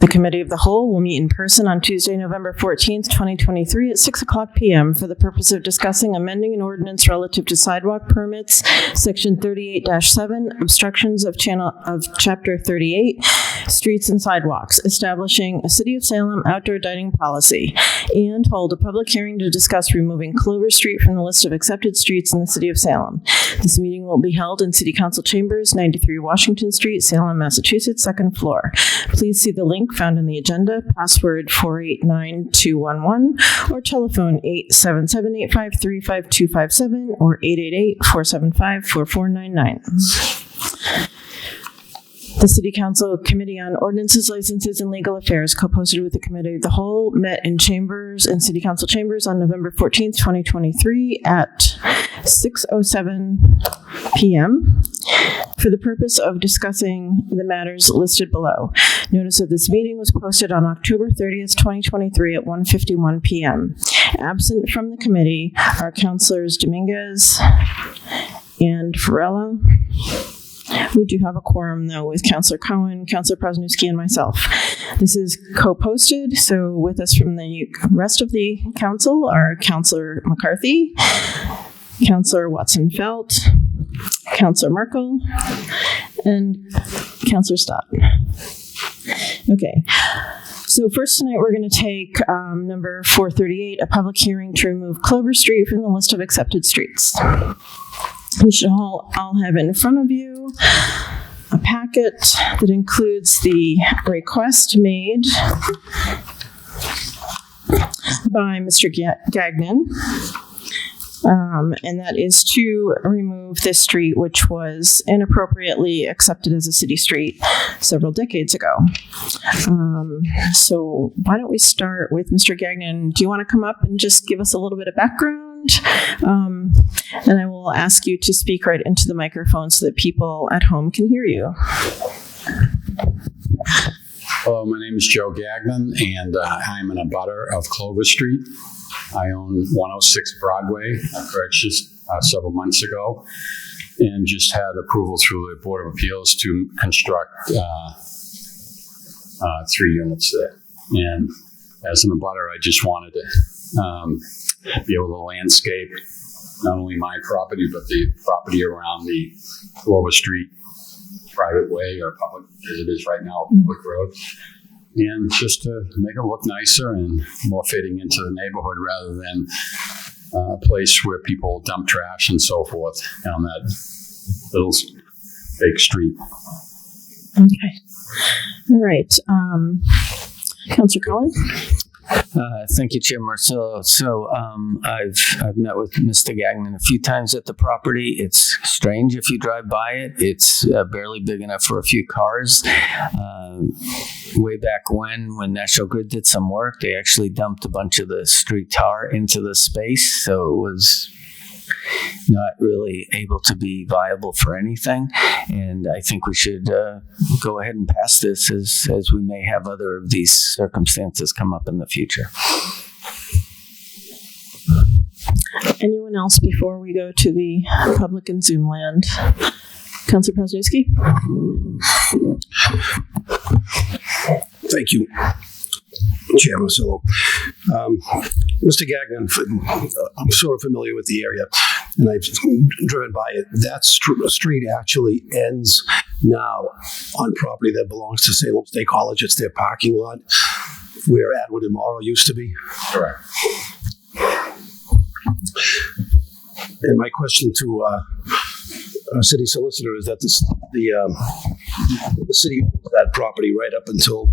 The Committee of the Whole will meet in person on Tuesday, November 14th, 2023 at 6 o'clock p.m. for the purpose of discussing amending an ordinance relative to sidewalk permits, Section 38-7, obstructions of Chapter 38, streets and sidewalks, establishing a City of Salem outdoor dining policy, and hold a public hearing to discuss removing Clover Street from the list of accepted streets in the City of Salem. This meeting will be held in City Council Chambers, 93 Washington Street, Salem, Massachusetts, second floor. Please see the link found in the agenda, password 489211, or telephone 877-853-5257 or 888-475-4499. The City Council Committee on Ordinances, Licenses, and Legal Affairs, co-posted with the Committee of the Whole, met in Chambers and City Council Chambers on November 14th, 2023 at 6:07 p.m. for the purpose of discussing the matters listed below. Notice of this meeting was posted on October 30th, 2023 at 1:51 p.m. Absent from the committee are Councilors Dominguez and Farella. We do have a quorum, though, with Councilor Cohen, Councilor Prosnowski, and myself. This is co-posted, so with us from the rest of the council are Councilor McCarthy, Councilor Watson-Felt, Councilor Merkel, and Councilor Stott. Okay. So first tonight we're going to take number 438, a public hearing to remove Clover Street from the list of accepted streets. You should all have in front of you a packet that includes the request made by Mr. Gagnon, and that is to remove this street, which was inappropriately accepted as a city street several decades ago. So why don't we start with Mr. Gagnon? Do you want to come up and just give us a little bit of background? And I will ask you to speak right into the microphone so that people at home can hear you. Hello, my name is Joe Gagnon, and I'm an abutter of Clover Street. I own 106 Broadway. I purchased several months ago and just had approval through the Board of Appeals to construct 3 units there. And as an abutter, I just wanted to be able to landscape not only my property, but the property around the Clover Street private way, or public, as it is right now, public road. And just to make it look nicer and more fitting into the neighborhood rather than a place where people dump trash and so forth on that little fake street. Okay. All right. Councilor Cohen? Thank you, Chair Marcello. So I've met with Mr. Gagnon a few times at the property. It's strange if you drive by it. It's barely big enough for a few cars. Way back when National Grid did some work, they actually dumped a bunch of the street tar into the space, so it was not really able to be viable for anything. And I think we should go ahead and pass this as we may have other of these circumstances come up in the future. Anyone else before we go to the public and Zoom land? Councilor Prosnowski? Thank you, Chair Marcello. Mr. Gagnon, I'm sort of familiar with the area, and I've driven by it. That street actually ends now on property that belongs to Salem State College. It's their parking lot where Atwood and Morrow used to be. Correct. And my question to our city solicitor is that the city owns that property right up until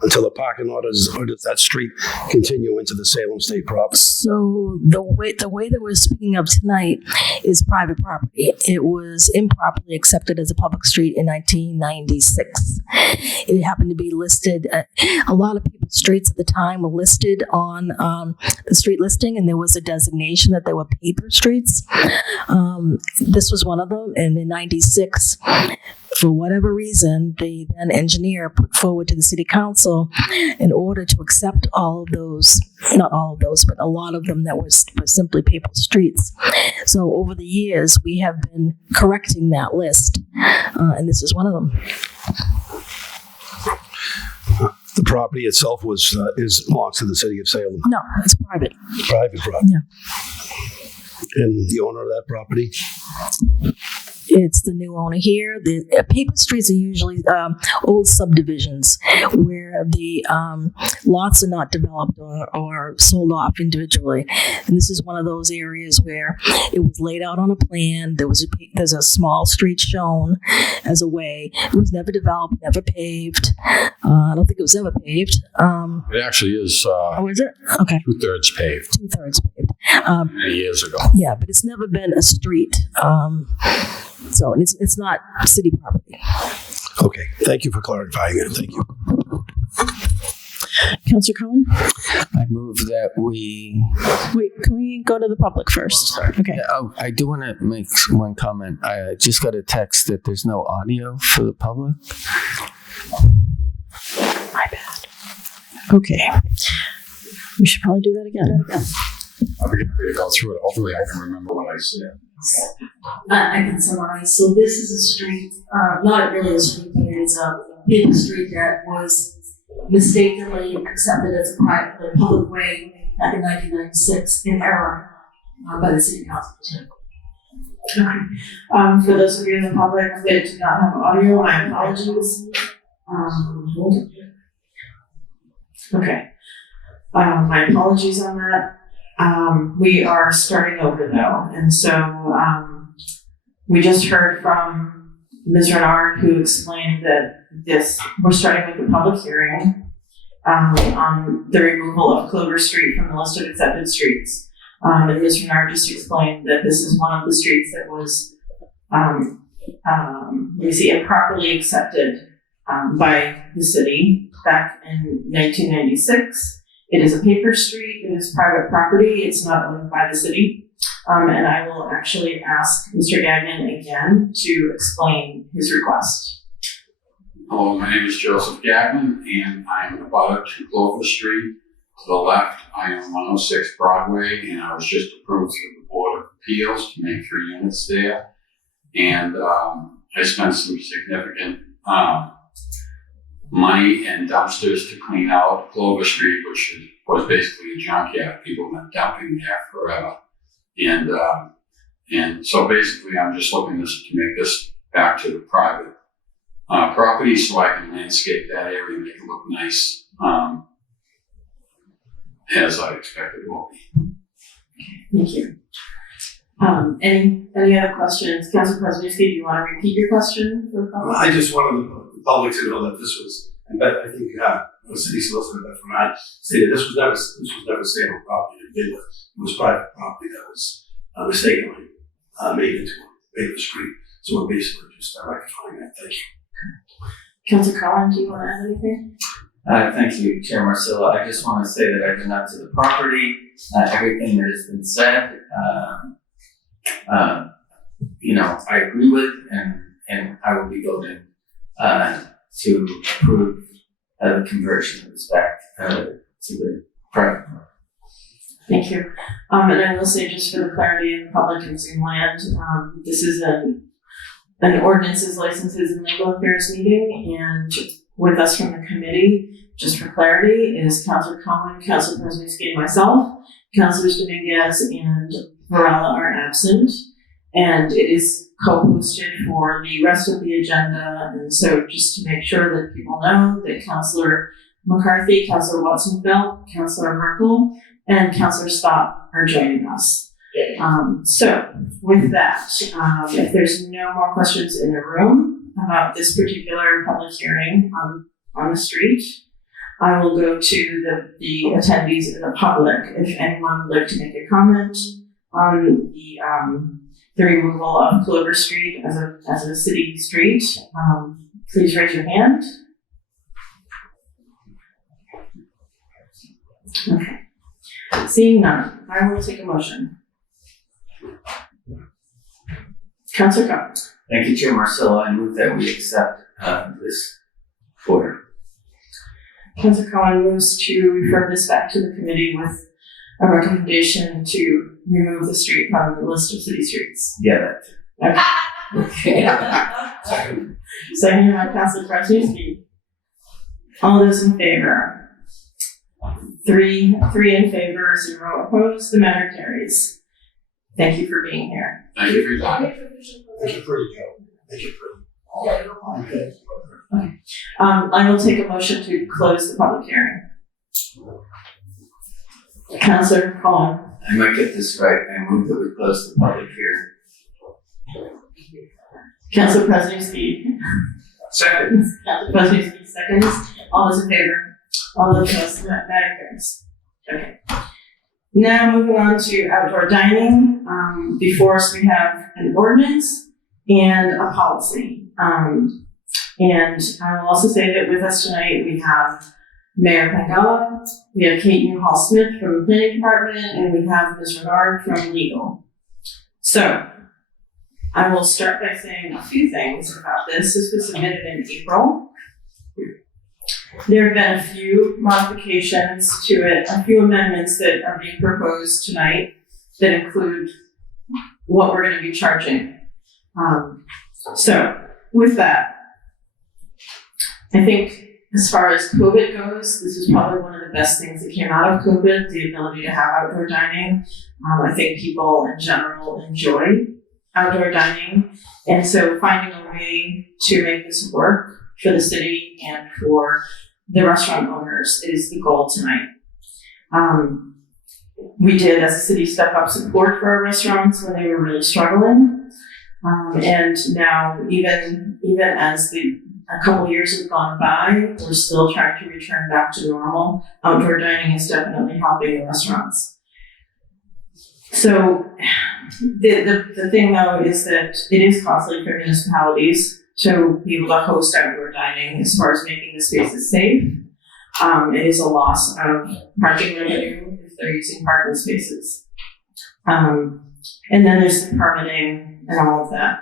the parking lot, or does that street continue into the Salem State property? So the way that we're speaking of tonight is private property. It was improperly accepted as a public street in 1996. It happened to be listed. A lot of people's streets at the time were listed on the street listing, and there was a designation that they were paper streets. This was one of them, and in 96, for whatever reason, the then engineer put forward to the city council in order to accept all of those, not all of those, but a lot of them that were simply paper streets. So over the years, we have been correcting that list, and this is one of them. The property itself belongs to the city of Salem, No, it's private. private property. Yeah. And the owner of that property? It's the new owner here. The paper streets are usually old subdivisions where the lots are not developed or sold off individually. And this is one of those areas where it was laid out on a plan. There's a small street shown as a way. It was never developed, never paved. I don't think it was ever paved. It actually is Is it? Okay, 2/3 paved 2/3 paved. many years ago. Yeah, but it's never been a street. So it's not city property. Okay, thank you for clarifying that. Thank you. Councillor Cohen? I move that we. Wait, can we go to the public first? Okay. Yeah, I do want to make one comment. I just got a text that there's no audio for the public. My bad. Okay. We should probably do that again. I'll be happy to go through it. Hopefully I can remember what I said. I can summarize. So this is a street, not really a street, but it is a hidden street that was mistakenly accepted as a public way back in 1996 in error by the city council. Okay. For those of you in the public that do not have audio, my apologies. Okay. My apologies on that. We are starting over though, and so we just heard from Ms. Renard, who explained that we're starting with the public hearing on the removal of Clover Street from the list of accepted streets. And Ms. Renard just explained that this is one of the streets that was, improperly accepted by the city back in 1996. It is a paper street. It is private property. It's not owned by the city. And I will actually ask Mr. Gagnon again to explain his request. Hello, my name is Joseph Gagnon, and I'm about to Clover Street. To the left, I am 106 Broadway, and I was just approved through the Board of Appeals to make 3 units there. And I spent some significant money and dumpsters to clean out Clover Street, which was basically a junkyard. People have been dumping there forever. And so basically I'm just looking to make this back to the private property so I can landscape that area and make it look nice, as I expected it will be. Thank you. Any other questions? Councilor Presbyterian, do you want to repeat your question for the public? I just wanted the public to know that this was, and I think the city solicitor, Beth Renard, stated this was never Salem property to begin with. It was private property that was mistakenly made into a paper street. So we're basically just rectifying that. Thank you. Councilor Collins, do you want to add anything? Thank you, Chair Marcillo. I just want to say that I've been out to the property. Everything that has been said, I agree with, and I will be voting to approve the conversion of this back to the private property. Thank you. And I will say, just for the clarity in the public and Zoom land, this is an ordinances, licenses, and legal affairs meeting, and with us from the committee, just for clarity, is Councilor Cohen, Councilor Presbyterian, and myself. Councilors Dominguez and Varela are absent, and it is co-posted for the rest of the agenda. And so just to make sure that people know that Councilor McCarthy, Councilor Watson-Belt, Councilor Merkel, and Councilor Stott are joining us. So with that, if there's no more questions in the room about this particular public hearing on the street, I will go to the attendees in the public. If anyone would like to make a comment on the removal of Clover Street as a city street, please raise your hand. Okay. Seeing none, I will take a motion. Councilor Cohen. Thank you, Chair Marcillo. I move that we accept this order. Councilor Cohen moves to refer this back to the committee with a recommendation to remove the street from the list of city streets. Yeah, Okay. Second by Councilor Krasniewski. All those in favor? Three in favor, 0 opposed. The matter carries. Thank you for being here. Thank you for your time. Make it pretty, Joe. Make it pretty. Okay. I will take a motion to close the public hearing. Councillor Cohen. I might get this right. I move that we close the public hearing. Councillor Presniewski. Second. Councillor Presniewski seconds. All those in favor? All those opposed? The matter carries. Okay. Now moving on to outdoor dining. Before us we have an ordinance and a policy. And I will also say that with us tonight we have Mayor Pangala, we have Kate Newhall-Smith from the Planning Department, and we have Ms. Renard from Legal. So I will start by saying a few things about this. This was submitted in April. There have been a few modifications to it, a few amendments that are being proposed tonight that include what we're going to be charging. So with that, I think as far as COVID goes, this is probably one of the best things that came out of COVID, the ability to have outdoor dining. I think people in general enjoy outdoor dining. And so finding a way to make this work for the city and for the restaurant owners is the goal tonight. We did, as a city, step up support for our restaurants when they were really struggling. And now, even as a couple years have gone by, we're still trying to return back to normal. Outdoor dining is definitely helping the restaurants. So the thing though is that it is costly for municipalities to be able to host outdoor dining as far as making the spaces safe. It is a loss of parking revenue if they're using parking spaces. And then there's the permitting and all of that.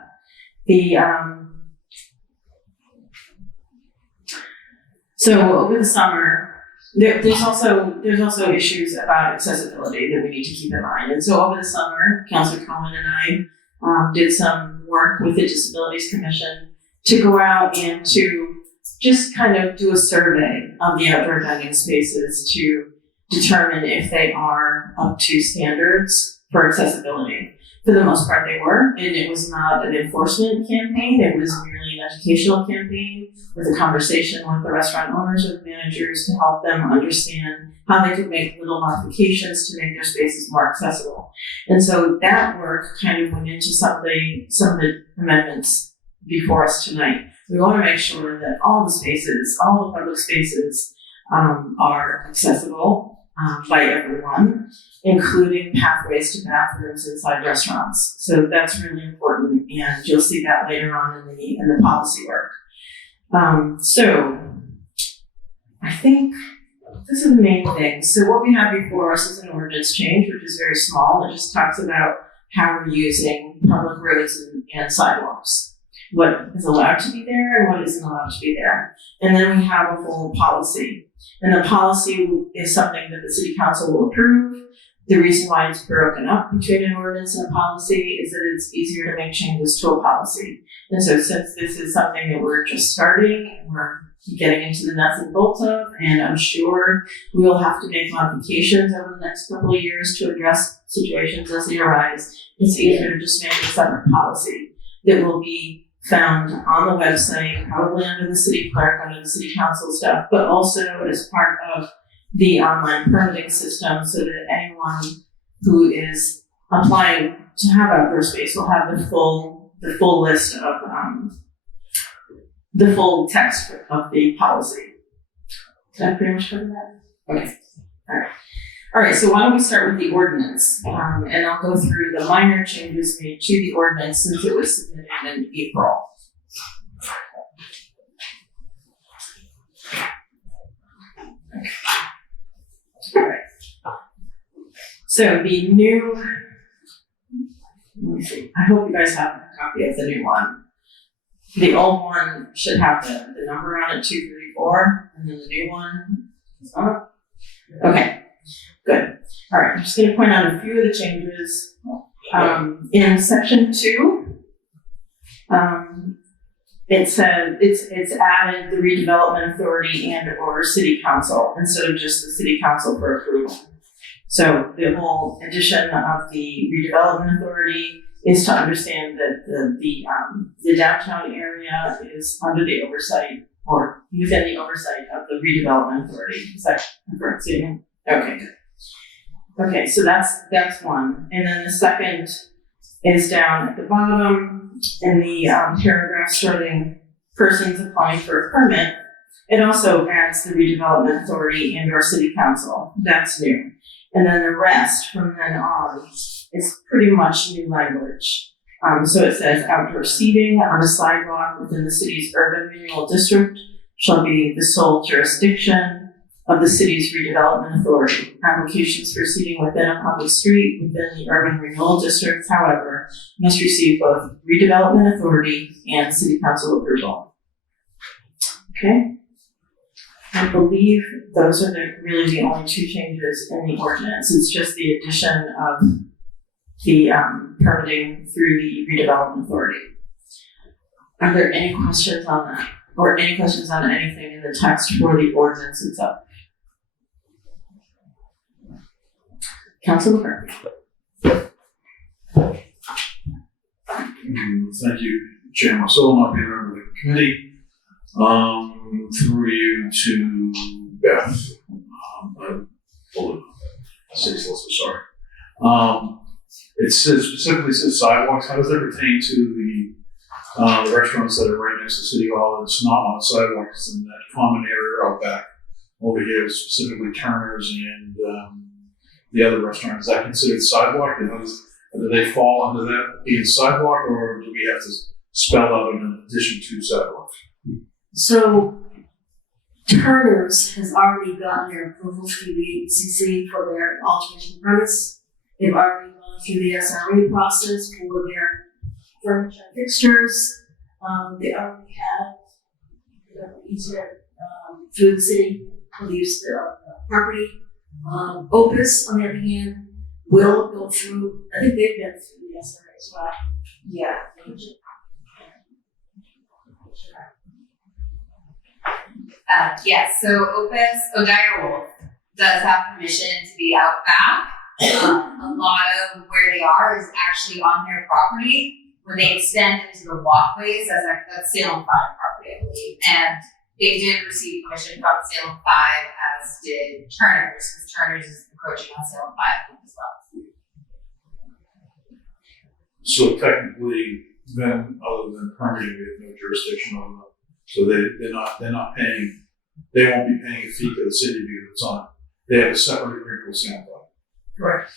So over the summer, there's also issues about accessibility that we need to keep in mind. And so over the summer, Councilor Cohen and I did some work with the Disabilities Commission to go out and to just kind of do a survey of the outdoor dining spaces to determine if they are up to standards for accessibility. For the most part, they were, and it was not an enforcement campaign. It was merely an educational campaign with a conversation with the restaurant owners or managers to help them understand how they could make little modifications to make their spaces more accessible. And so that work kind of went into some of the amendments before us tonight. We want to make sure that all the public spaces are accessible by everyone, including pathways to bathrooms inside restaurants. So that's really important, and you'll see that later on in the policy work. So I think this is the main thing. So what we have before us is an ordinance change, which is very small. It just talks about how we're using public roads and sidewalks, what is allowed to be there and what isn't allowed to be there. And then we have a full policy. And the policy is something that the city council will approve. The reason why it's broken up between an ordinance and a policy is that it's easier to make changes to a policy. And so since this is something that we're just starting, we're getting into the nuts and bolts of, and I'm sure we will have to make modifications over the next couple of years to address situations as they arise, it's easier to just make a separate policy that will be found on the website, probably under the city clerk, under the city council stuff, but also as part of the online permitting system so that anyone who is applying to have outdoor space will have the full list of the full text of the policy. Did I pretty much cover that? Okay. All right, so why don't we start with the ordinance, and I'll go through the minor changes made to the ordinance since it was submitted in April. All right. So the new, let me see, I hope you guys have a copy of the new one. The old one should have the number on it, 234, and then the new one is not. Okay. Good. All right, I'm just going to point out a few of the changes. In section 2, it said, it's added the redevelopment authority and or city council instead of just the city council for approval. So the whole addition of the redevelopment authority is to understand that the downtown area is under the oversight or within the oversight of the redevelopment authority. Is that correct statement? Okay, good. Okay, so that's one. And then the second is down at the bottom in the paragraph starting persons applying for a permit. It also adds the redevelopment authority and or city council. That's new. And then the rest from then on is pretty much new language. So it says outdoor seating on a sidewalk within the city's urban renewal district shall be the sole jurisdiction of the city's redevelopment authority. Applications for seating within a public street within the urban renewal district, however, must receive both redevelopment authority and city council approval. Okay. I believe those are really the only two changes in the ordinance. It's just the addition of the permitting through the redevelopment authority. Are there any questions on that? Or any questions on anything in the text for the ordinance itself? Councilor McCarthy. Thank you, Chair Marcelo, not being a member of the committee. Through you to Beth. City solicitor, sorry. It specifically says sidewalks. How does that pertain to the restaurants that are right next to City Hall? It's not on a sidewalk. It's in that common area out back over here, specifically Turner's and the other restaurant. Is that considered sidewalk? Do they fall under that being sidewalk, or do we have to spell out in addition to sidewalk? So Turner's has already gotten their approval through the ABCC for their alteration premise. They've already gone through the SRA process for their furniture and fixtures. They already have easement through the city for the use of the property. Opus, on the other hand, will go through, I think they've been through the SRA as well. Yeah. Yes, so Opus O'Dyer Wolf does have permission to be out back. A lot of where they are is actually on their property. When they extend into the walkways, that's Salem 5 property, I believe. And they did receive permission from Salem 5, as did Turner's, because Turner's is encroaching on Salem 5 as well. So technically, then, other than permitting, we have no jurisdiction over them. So they're not paying. They won't be paying a fee to the city because it's on. They have a separate agreement with Salem 5. Correct.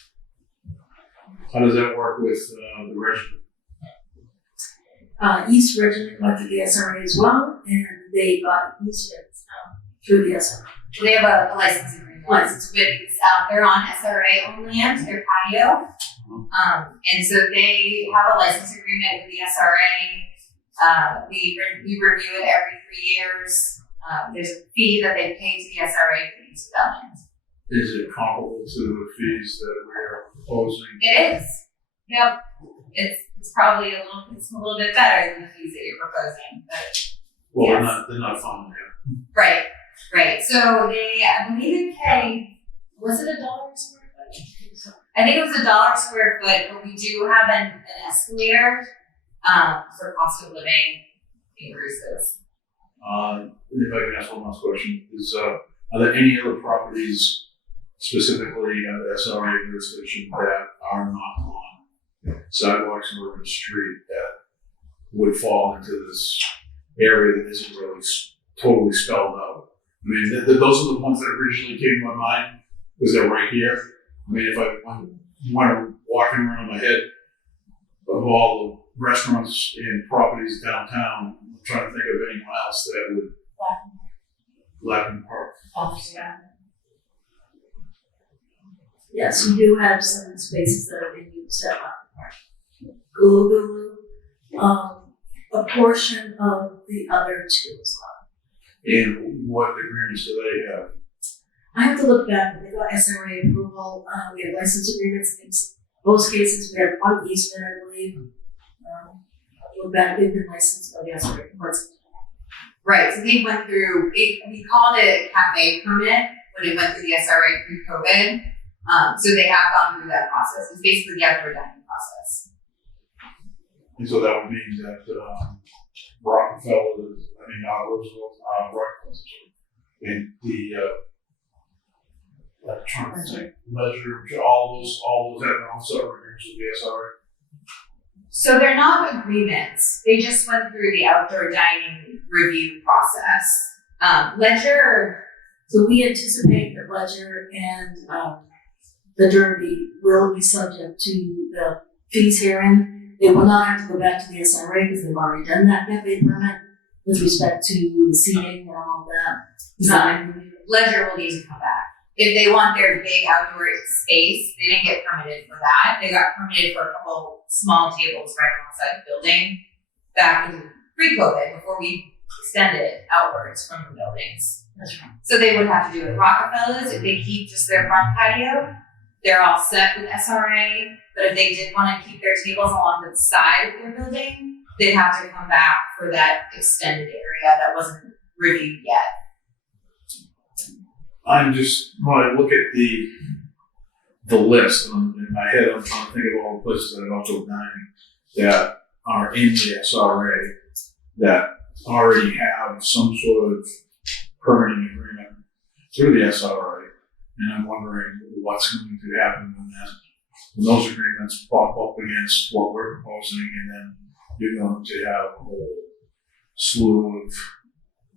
How does that work with the regiment? East Regiment went through the SRA as well, and they got easement through the SRA. They have a license agreement. They're on SRA owned land, their patio. And so they have a license agreement with the SRA. We review it every 3 years. There's a fee that they pay to the SRA for use of that land. Is it comparable to the fees that we are proposing? It is. Yep. It's probably a little bit better than the fees that you're proposing. But Well, yes. they're not funded yet. Right. So I believe they pay, was it $1 a square foot? I think it was $1 a square foot, but we do have an escalator for cost of living increases. If I can ask one last question, are there any other properties specifically under SRA jurisdiction that are not on sidewalks and urban street that would fall into this area that isn't really totally spelled out? I mean, those are the ones that originally came to my mind because they're right here. I mean, if I'm walking around my head of all the restaurants and properties downtown, I'm trying to think of anyone else that would. Blackman Park. Yes, we do have some spaces that are being used at Gulu Gulu, a portion of the other two as well. And what agreements do they have? I have to look back, but they got SRA approval, we have license agreements, in most cases we have one easement, I believe. They've been licensed by the SRA. Right, so they went through, we called it a cafe permit when it went through the SRA pre-COVID. So they have gone through that process. It's basically the outdoor dining process. And so that would mean that, Rockefeller, Roosevelt, Rockefeller, and the, I'm trying to think, Leisure, all those have their own separate agreements with the SRA. So they're not agreements. They just went through the outdoor dining review process. Ledger, So we anticipate that Ledger and the Derby will be subject to the fees herein. They will not have to go back to the SRA because they've already done that cafe permit with respect to the seating and all that. Design. Ledger will need to come back. If they want their big outdoor space, they didn't get permitted for that. They got permitted for a couple small tables right alongside the building back in pre-COVID before we extended outwards from the buildings. That's right. So they would have to do it. Rockefeller's, if they keep just their front patio, they're all set with SRA. But if they did want to keep their tables along the side of their building, they'd have to come back for that extended area that wasn't reviewed yet. I'm just, when I look at the list, in my head, I'm trying to think of all the places that are outdoor dining that are in the SRA that already have some sort of permitting agreement through the SRA. And I'm wondering what's going to happen when those agreements pop up against what we're proposing, and then you're going to have a whole slew of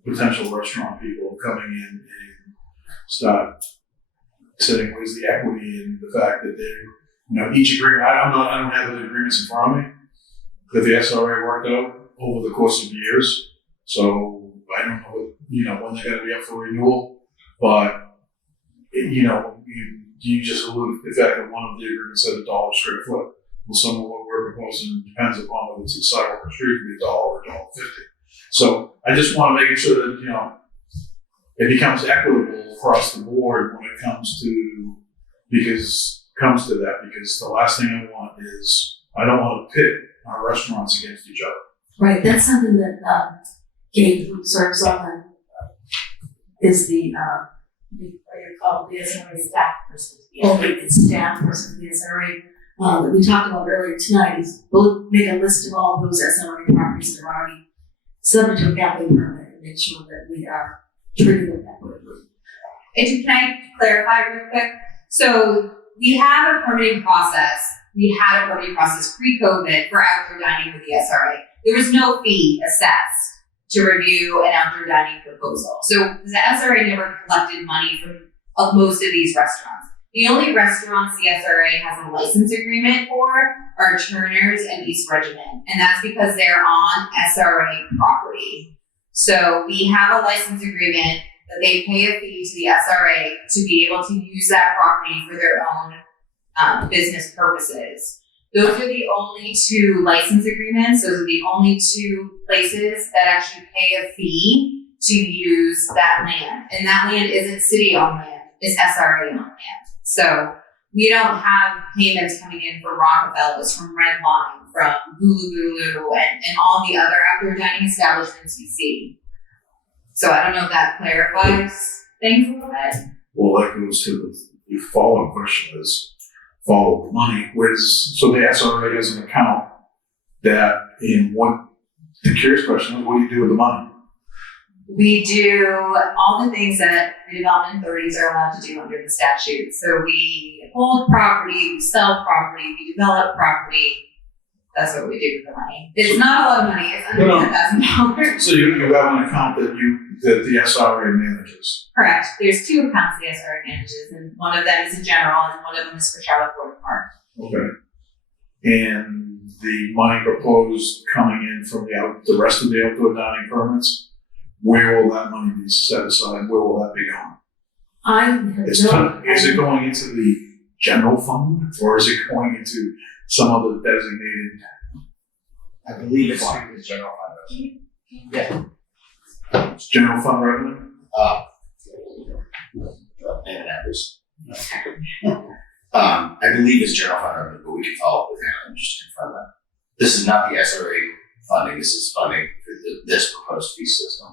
potential restaurant people coming in and start saying, where's the equity in the fact that they, each agreement, I don't have the agreements in front of me that the SRA worked out over the course of years. So I don't know, when they're going to be up for renewal, but, you just alluded to the fact that one of the agreements said $1 square foot. Well, some of what we're proposing depends upon whether it's a sidewalk or street, it could be $1 or $1.50. So I just want to make sure that, it becomes equitable across the board when it comes to that, because the last thing I want is, I don't want to pit our restaurants against each other. Right, that's something that Gabe, who serves on is the called the SRA staff person. It's staff person for the SRA that we talked about earlier tonight. Is we'll make a list of all those SRA properties that are already subject to a cafe permit and make sure that we are treating them equitably. And can I clarify real quick? So we have a permitting process. We had a permitting process pre-COVID for outdoor dining with the SRA. There was no fee assessed to review an outdoor dining proposal. So the SRA never collected money from most of these restaurants. The only restaurants the SRA has a license agreement for are Turner's and East Regiment. And that's because they're on SRA property. So we have a license agreement that they pay a fee to the SRA to be able to use that property for their own business purposes. Those are the only two license agreements. Those are the only two places that actually pay a fee to use that land. And that land isn't city-owned land, it's SRA-owned land. So we don't have payments coming in from Rockefeller's, from Red Line, from Gulu Gulu, and all the other outdoor dining establishments you see. So I don't know if that clarifies things a little bit. Well, that goes to the follow-up question is, follow money. So the SRA has an account that the curious question is, what do you do with the money? We do all the things that redevelopment authorities are allowed to do under the statute. So we hold property, we sell property, we develop property. That's what we do with the money. It's not a lot of money. It's under $10,000. So you have an account that the SRA manages. Correct. There's two accounts the SRA manages, and one of them is in general, and one of them is for Charlotte Ford Park. Okay. And the money proposed coming in from the rest of the outdoor dining permits, where will that money be set aside? Where will that be going? Is it going into the general fund, or is it going into some other designated? I believe it's the general fund revenue. Yeah. It's general fund revenue? And numbers. I believe it's general fund revenue, but we can follow up with him and just confirm that. This is not the SRA funding. This is funding for this proposed fee system.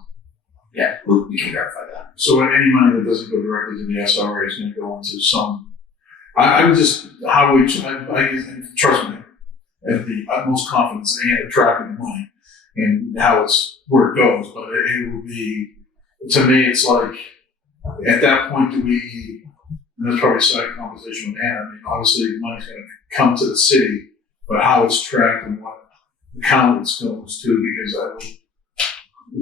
Yeah, we can verify that. So any money that doesn't go directly to the SRA is going to go into some. I would just I trust me, I have the utmost confidence in tracking the money and how where it goes. But it will be, to me, it's like at that point, do we? And that's probably a side conversation with Anna. I mean, obviously, the money's going to come to the city, but how it's tracked and what account it goes to, because I would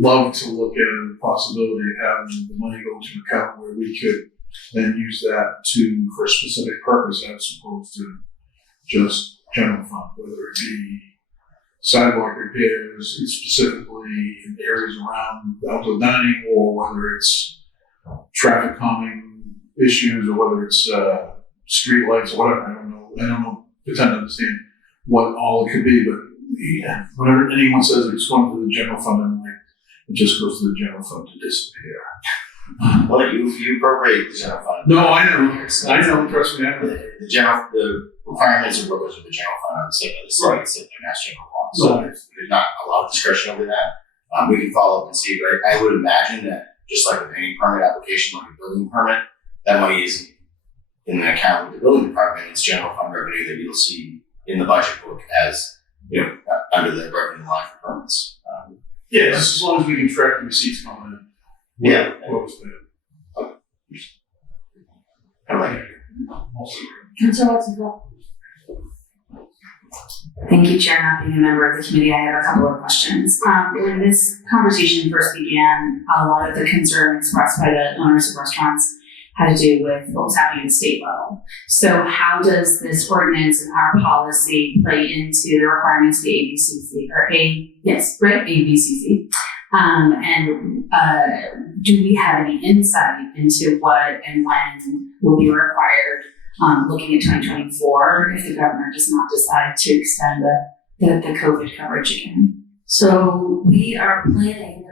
love to look at the possibility of having the money go to an account where we could then use that for a specific purpose as opposed to just general fund, whether it be sidewalk repairs, specifically in areas around outdoor dining, or whether it's traffic calming issues, or whether it's street lights or whatever. I don't know, pretend to understand what all it could be, but yeah, whenever anyone says it's going to the general fund, I'm like, it just goes to the general fund to disappear. Well, you appropriate the general fund. No, I know, trust me, I know. The requirements of what goes with the general fund are the same as the state, it's in their mass general fund. So there's not a lot of discretion over that. We can follow up and see, but I would imagine that just like with any permit application, like a building permit, that money is in an account with the building department. It's general fund revenue that you'll see in the budget book as, under the revenue line for permits. Yeah, just as long as we can track the receipts coming in. Yeah. What was paid. I like it. Councilor Watson-Ford. Thank you, Chair. Not being a member of the committee, I have a couple of questions. When this conversation first began, a lot of the concern expressed by the owners of restaurants had to do with what was happening at the state level. So how does this ordinance and our policy play into the requirements of the ABCC, ABCC? And do we have any insight into what and when will be required looking at 2024 if the governor does not decide to extend the COVID coverage again? So we are planning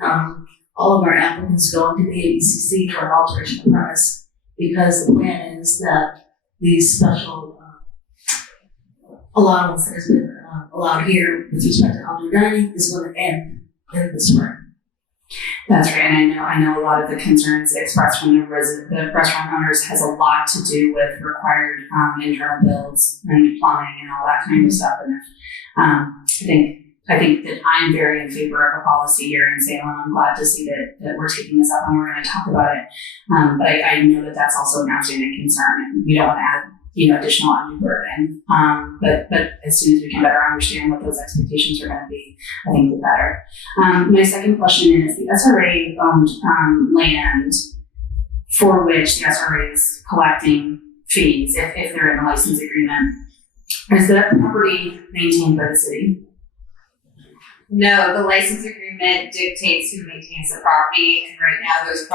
on all of our applicants going to the ABCC for an alteration of premise, because the plan is that these special allowance that has been allowed here with respect to outdoor dining is going to end in the spring. That's right, and I know a lot of the concerns expressed from the restaurant owners has a lot to do with required internal builds and plumbing and all that kind of stuff. And I think that I'm very in favor of a policy here in Salem. I'm glad to see that we're taking this up and we're going to talk about it. But I know that that's also an outstanding concern, and we don't want to add additional undue burden. But as soon as we can better understand what those expectations are going to be, I think the better. My second question is the SRA owned land for which the SRA is collecting fees if they're in a license agreement. Is that property maintained by the city? No, the license agreement dictates who maintains the property, and right now those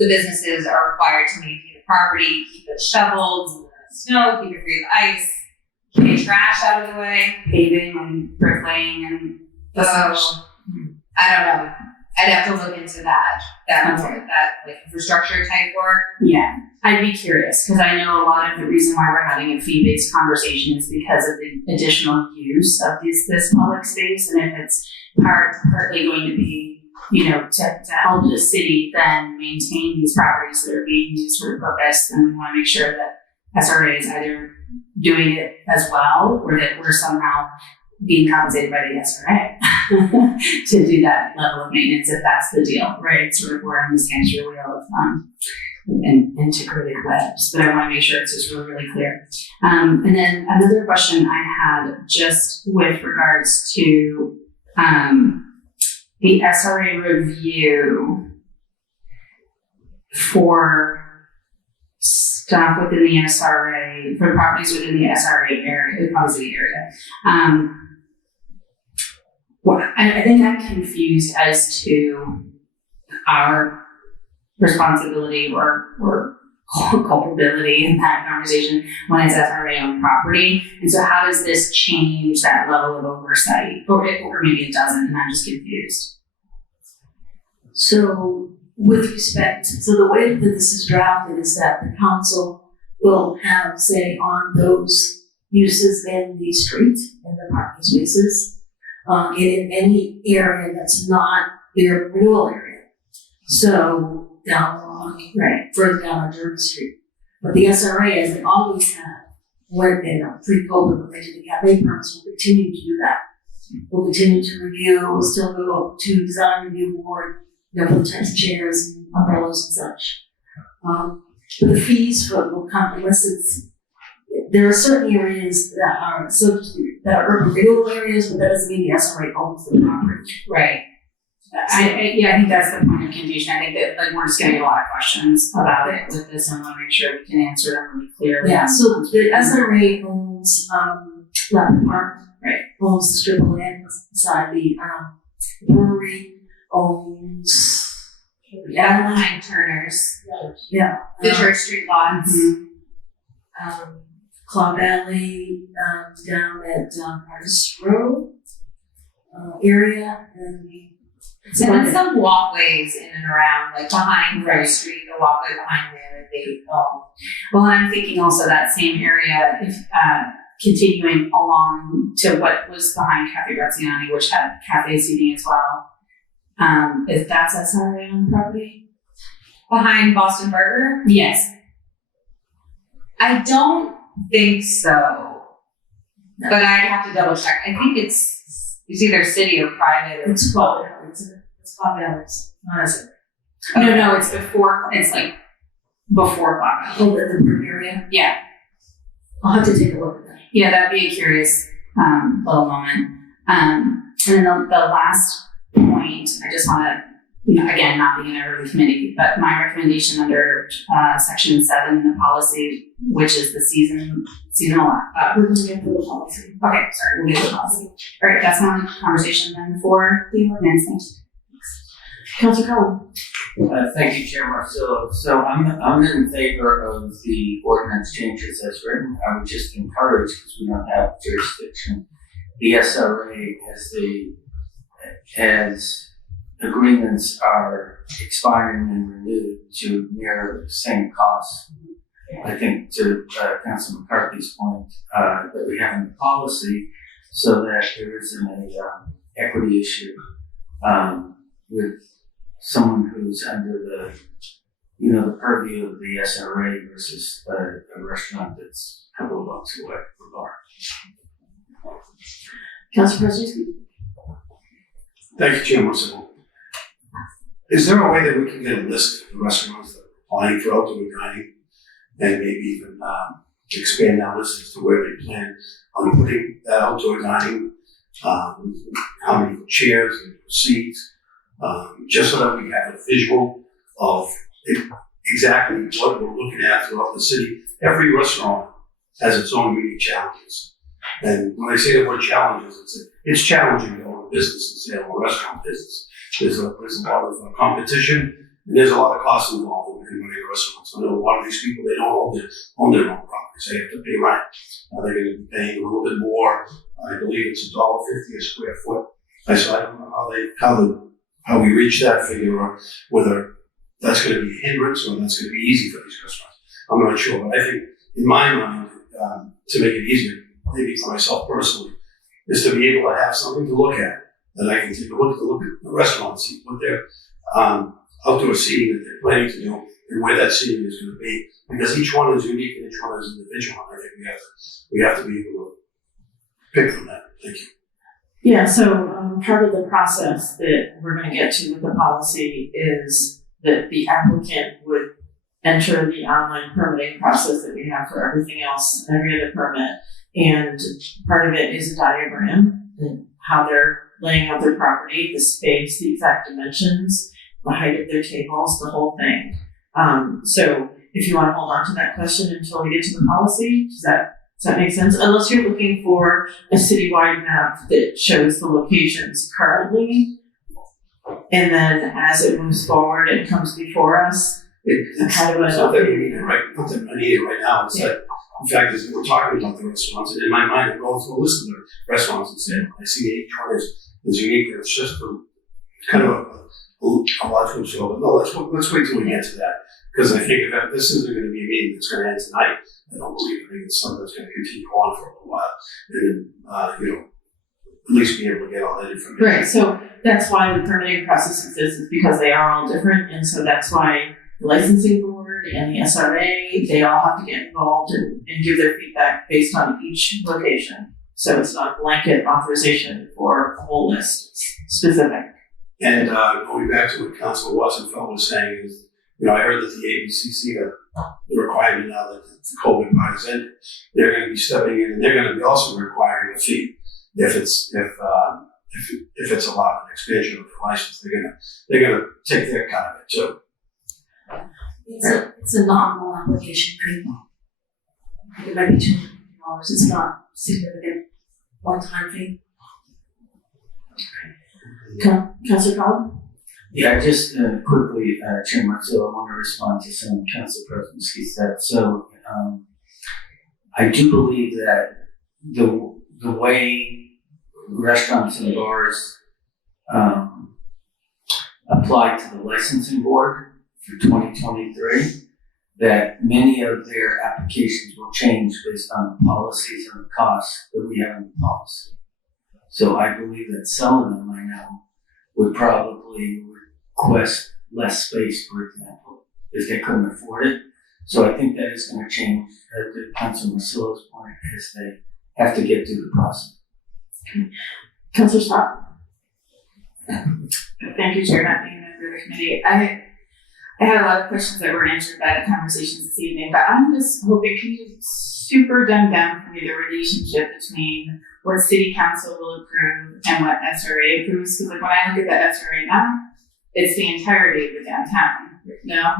the businesses are required to maintain the property, keep it shoveled, keep it snow, keep it free of ice, get trash out of the way. Paving and bricklaying and I don't know. I'd have to look into that like infrastructure type work. Yeah, I'd be curious because I know a lot of the reason why we're having a fee-based conversation is because of the additional use of this public space, and if it's partly going to be, to help the city then maintain these properties that are being used for the purpose, then we want to make sure that SRA is either doing it as well or that we're somehow being compensated by the SRA to do that level of maintenance, if that's the deal, right? Sort of we're on this hamster wheel of and integrated webs, but I want to make sure it's just really, really clear. And then another question I had just with regards to the SRA review for stuff within the SRA, for properties within the SRA area, obviously area. I think I'm confused as to our responsibility or culpability in that conversation when it's SRA owned property. And so how does this change that level of oversight? Or maybe it doesn't, and I'm just confused. So with respect, the way that this is drafted is that the council will have say on those uses in the street, in the parking spaces. in any area that's not their renewal area. So down along, further down on Derby Street. But the SRA, as they always have, when, pre-COVID, when they did the cafe permits, will continue to do that. We'll continue to review, we'll still go to design review board, for the types of chairs and umbrellas and such. But the fees will come unless there are certain areas that are urban renewal areas, but that doesn't mean the SRA owns the property. Right. I think that's the point of confusion. I think that we're just getting a lot of questions about it with this, and I want to make sure we can answer them really clearly. Yeah, so the SRA owns Lapham Park, owns the strip of land beside the brewery, owns Behind Turner's, the Church Street lots. Claw Valley down at Artist Road area, and then some walkways in and around, like behind Grove Street, the walkway behind there, they own. Well, I'm thinking also that same area, if continuing along to what was behind Cafe Graziani, which had cafe seating as well. Is that's SRA on the property? Behind Boston Burger? Yes. I don't think so. But I'd have to double check. I think it's either city or private. it's Claw Valley. It's Claw Valley. Not as No, it's before. It's like before Claw Valley. the brick area. Yeah. I'll have to take a look at that. Yeah, that'd be a curious little moment. And then the last point, I just want to, again, not being a review committee, but my recommendation under section 7 in the policy, which is the seasonal. We're going to get to the policy. Okay, sorry, we'll get to the policy. All right, that's my conversation then for the ordinance. Thanks. Councilor Cullen. Thank you, Chair Marcillo. So I'm in favor of the ordinance changes as written. I would just encourage, because we don't have jurisdiction, the SRA as agreements are expiring and renewed to mirror the same costs. I think to Councilor McCarthy's point, that we have in the policy so that there isn't an equity issue with someone who's under the purview of the SRA versus a restaurant that's a couple of blocks away from a bar. Councilor President. Thank you, Chair Marcillo. Is there a way that we can get a list of the restaurants that are applying for outdoor dining and maybe even expand that list as to where they plan on putting that outdoor dining, how many chairs and seats, just so that we have a visual of exactly what we're looking at throughout the city. Every restaurant has its own unique challenges. And when I say the word challenges, it's challenging to own a business and say a restaurant business. There's a lot of competition, and there's a lot of costs involved in running a restaurant. So I know a lot of these people, they don't own their own properties. They have to pay rent. They're going to be paying a little bit more. I believe it's $1.50 a square foot. So I don't know how we reach that figure, or whether that's going to be a hindrance or that's going to be easy for these restaurants. I'm not sure, but I think in my mind, to make it easier, maybe for myself personally, is to be able to have something to look at, that I can take a look at the restaurant, see what their outdoor seating that they're planning to do, and where that seating is going to be, because each one is unique and each one is individual. I think we have to be able to pick from that. Thank you. Yeah, so part of the process that we're going to get to with the policy is that the applicant would enter the online permitting process that we have for everything else, every other permit. And part of it is a diagram and how they're laying out their property, the space, the exact dimensions, the height of their tables, the whole thing. So if you want to hold on to that question until we get to the policy, does that make sense? Unless you're looking for a citywide map that shows the locations currently, and then as it moves forward, it comes before us. It's kind of not that we need it right. Not that I need it right now. It's like, in fact, as we're talking about the restaurants, and in my mind, I'm going through a list of the restaurants and saying, I see each one is unique. It's just kind of a logical show. But no, let's wait till we get to that, because I think if this isn't going to be a meeting that's going to end tonight, I don't believe it. I think it's something that's going to continue on for a little while. And at least be able to get all that information. Right, so that's why the permitting process exists, is because they are all different, and so that's why the licensing board and the SRA, they all have to get involved and give their feedback based on each location. So it's not a blanket authorization for a whole list, it's specific. And going back to what Councilor Wassenfeld was saying is, I heard that the ABCC, the requirement now that the COVID part is in, they're going to be stepping in, and they're going to be also requiring a fee if it's allowed an expansion of the license. They're gonna take their cut of it too. It's a nominal application fee. It might be $200. It's not significant one-time fee. Councilor Collins? Yeah, just quickly, Chair Martillo, I want to respond to some Council President said. So I do believe that the way restaurants and bars apply to the licensing board for 2023, that many of their applications will change based on the policies and the costs that we have in the policy. So I believe that some of them I know would probably request less space, for example, if they couldn't afford it. So I think that is going to change, to Councilor Marcillo's point, as they have to get through the process. Councilor Scott? Thank you, Chair, not being a member of the committee. I had a lot of questions that were answered by the conversations this evening, but I'm just hoping, can you super dumb down for me the relationship between what City Council will approve and what SRA approves? Because when I look at the SRA now, it's the entirety of the downtown. No?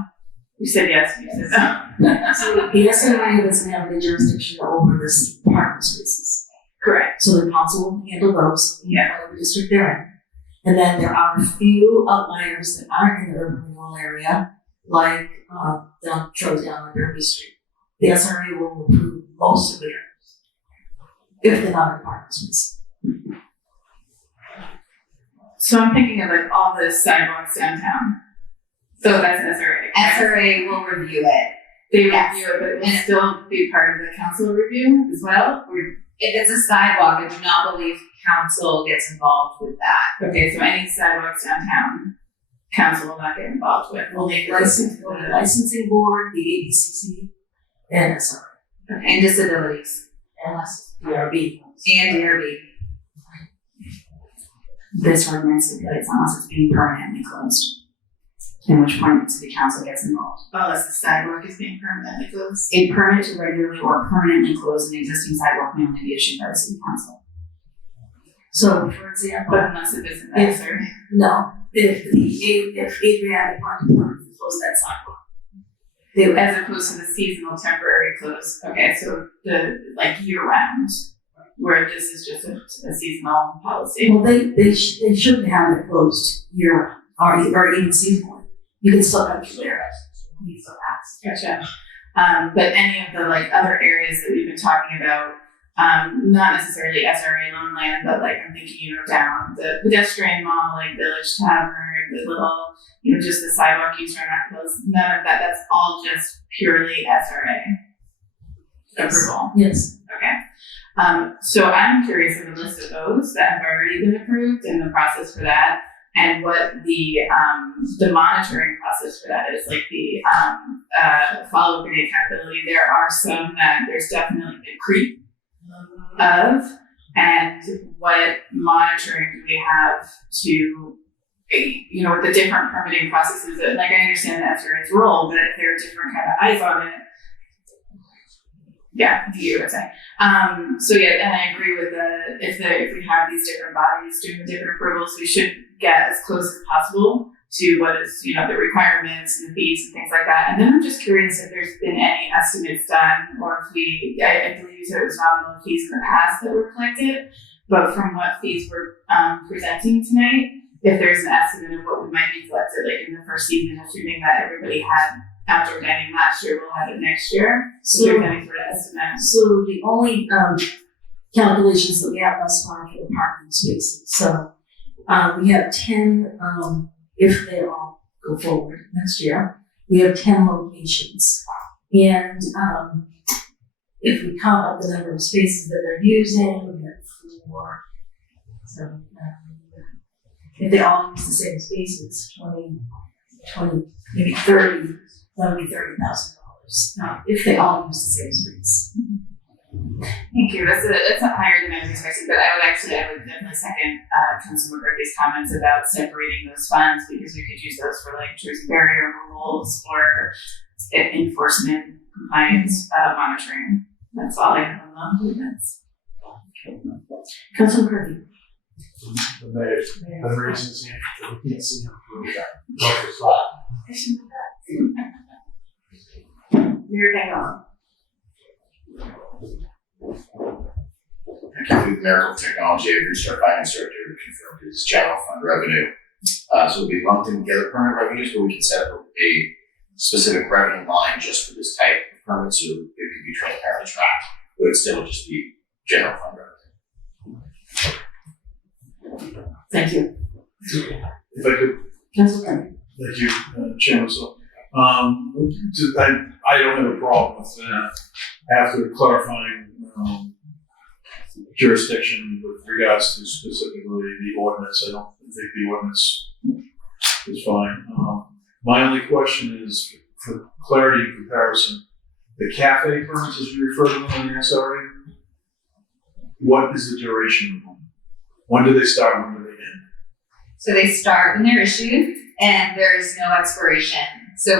You said yes, you said no. So the SRA doesn't have any jurisdiction over this parking spaces. Correct. So the council will handle those in Yeah. whatever district they're in. And then there are a few outliers that aren't in the urban renewal area, like trails down on Derby Street. The SRA will approve most of the areas if they're not in parking spaces. So I'm thinking of like all the sidewalks downtown. So that's SRA. SRA will review it. They Yes. review it, but it will still be part of the council review as well? Or, If it's a sidewalk, I do not believe council gets involved with that. okay, so any sidewalks downtown, council will not get involved with. Will they The licensing board, the ABCC, and SRA, And disabilities. and DRB. And DRB. This ordinance stipulates unless it's being permanently closed, at which point the city council gets involved. Unless the sidewalk is being permanently closed. A permit to regularly or permanently close an existing sidewalk may only be issued by the city council. So, for example, But unless it isn't that, sir. if Adriatic wanted to permanently close that sidewalk, As opposed to the seasonal temporary close. Okay, so the like year round, where this is just a seasonal policy. well, they shouldn't have it closed year round or even seasonally. You can still have it there. Gotcha. But any of the like other areas that we've been talking about, not necessarily SRA loan land, but like I'm thinking, down the pedestrian mall, like Village Tavern, the little, just the sidewalk use are not closed. None of that. That's all just purely SRA approval. Yes. Okay. So I'm curious of the list of those that have already been approved and the process for that, and what the monitoring process for that is, like the follow-up and accountability. There are some that there's definitely been creep of, and what monitoring do we have to, with the different permitting processes. That, like, I understand the SRA's role, but if there are different kind of eyes on it. Yeah, you get what I'm saying. So yeah, and I agree with if we have these different bodies doing the different approvals, we should get as close as possible to what is, the requirements and the fees and things like that. And then I'm just curious if there's been any estimates done, or if I believe you said it was nominal fees in the past that were collected, but from what fees we're presenting tonight, if there's an estimate of what we might be collected, like in the first season, assuming that everybody had outdoor dining last year, we'll have it next year. So- If there's any sort of estimate. So the only calculations that we have thus far for the parking spaces. So we have 10, if they all go forward next year, we have 10 locations. And if we count up the number of spaces that they're using, we have 4, So, if they all use the same spaces, 20, maybe 30, that would be $30,000. Now, if they all use the same space. Thank you. That's a higher than I was expecting, but I would definitely second Councilor McCarthy's comments about separating those funds, because we could use those for like Jersey barrier removals or enforcement, compliance, monitoring. That's all I have on the movements. Councilor McCarthy. The mayor, the reasons we can't see him through that. Mayor Gagnon. Through the Miracle Technology, I reached our finance director to confirm his general fund revenue. So it'll be lumped in together permit revenues, but we can set up a specific revenue line just for this type of permit, so it could be transparently tracked, but it'd still just be general fund revenue. Thank you. If I could, Councilor McCarthy. thank you, Chairman. So, I don't have a problem with that. After clarifying jurisdiction with regards to specifically the ordinance, I don't think the ordinance is fine. My only question is, for clarity and comparison, the cafe permits, as you refer to them in the SRA, what is the duration of them? When do they start? When do they end? So they start when they're issued, and there's no expiration. So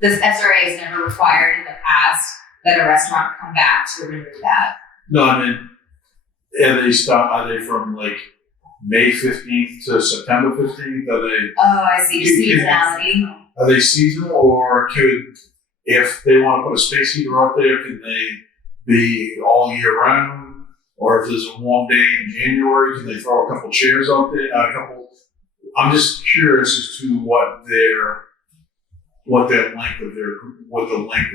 this SRA has never required in the past that a restaurant come back to renew that. No, I mean, are they from like May 15th to September 15th? Are they? Oh, I see. Seasonality. Are they seasonal, or if they want to put a space heater out there, can they be all year round? Or if there's a warm day in January, can they throw a couple chairs out there? I'm just curious as to what the length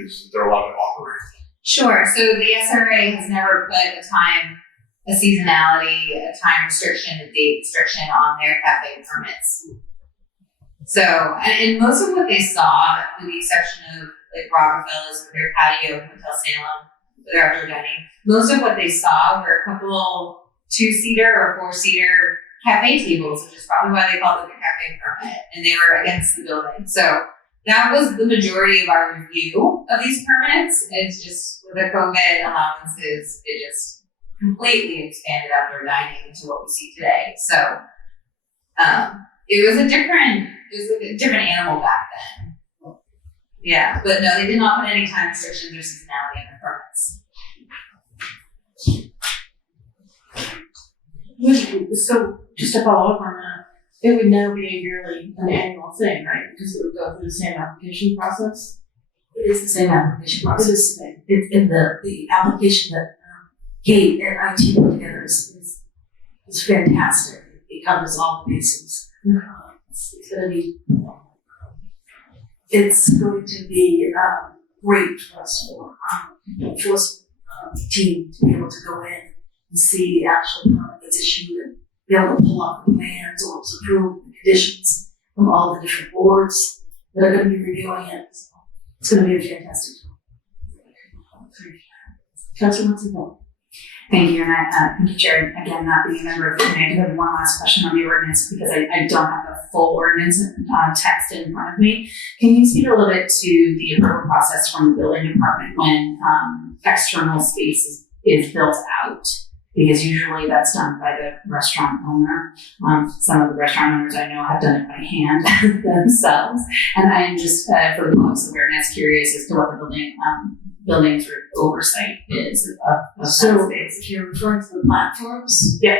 is that they're allowed to operate. Sure. So the SRA has never put a seasonality, a time restriction, a date restriction on their cafe permits. So, and most of what they saw, with the exception of like Rockefeller's with their patio, Hotel Salem, with their outdoor dining, most of what they saw were a couple 2-seater or 4-seater cafe tables, which is probably why they called it the cafe permit, and they were against the building. So that was the majority of our review of these permits. It's just with the COVID allowances, it just completely expanded outdoor dining into what we see today. So it was a different animal back then. Yeah, but no, they did not put any time restrictions or seasonality in the permits. So just to follow up on that, it would now be an annual thing, right? Because it would go through the same application process. It is the same application process. It is the same. It's in the application that Kate and IT put together is fantastic. It covers all the bases. It's going to be great for us for enforcement team to be able to go in and see the actual permit that's issued and be able to pull up the plans or approve the conditions from all the different boards that are going to be reviewing it. So it's going to be a fantastic tool. Councilor Monson. Thank you, and thank you, Chair. Again, not being a member of the committee, I do have one last question on the ordinance because I don't have the full ordinance text in front of me. Can you speak a little bit to the approval process from the building department when external space is built out? Because usually that's done by the restaurant owner. Some of the restaurant owners I know have done it by hand themselves. And I am just, for the public's awareness, curious as to what the building sort of oversight is of So space. if you're referring to the platforms, Yeah.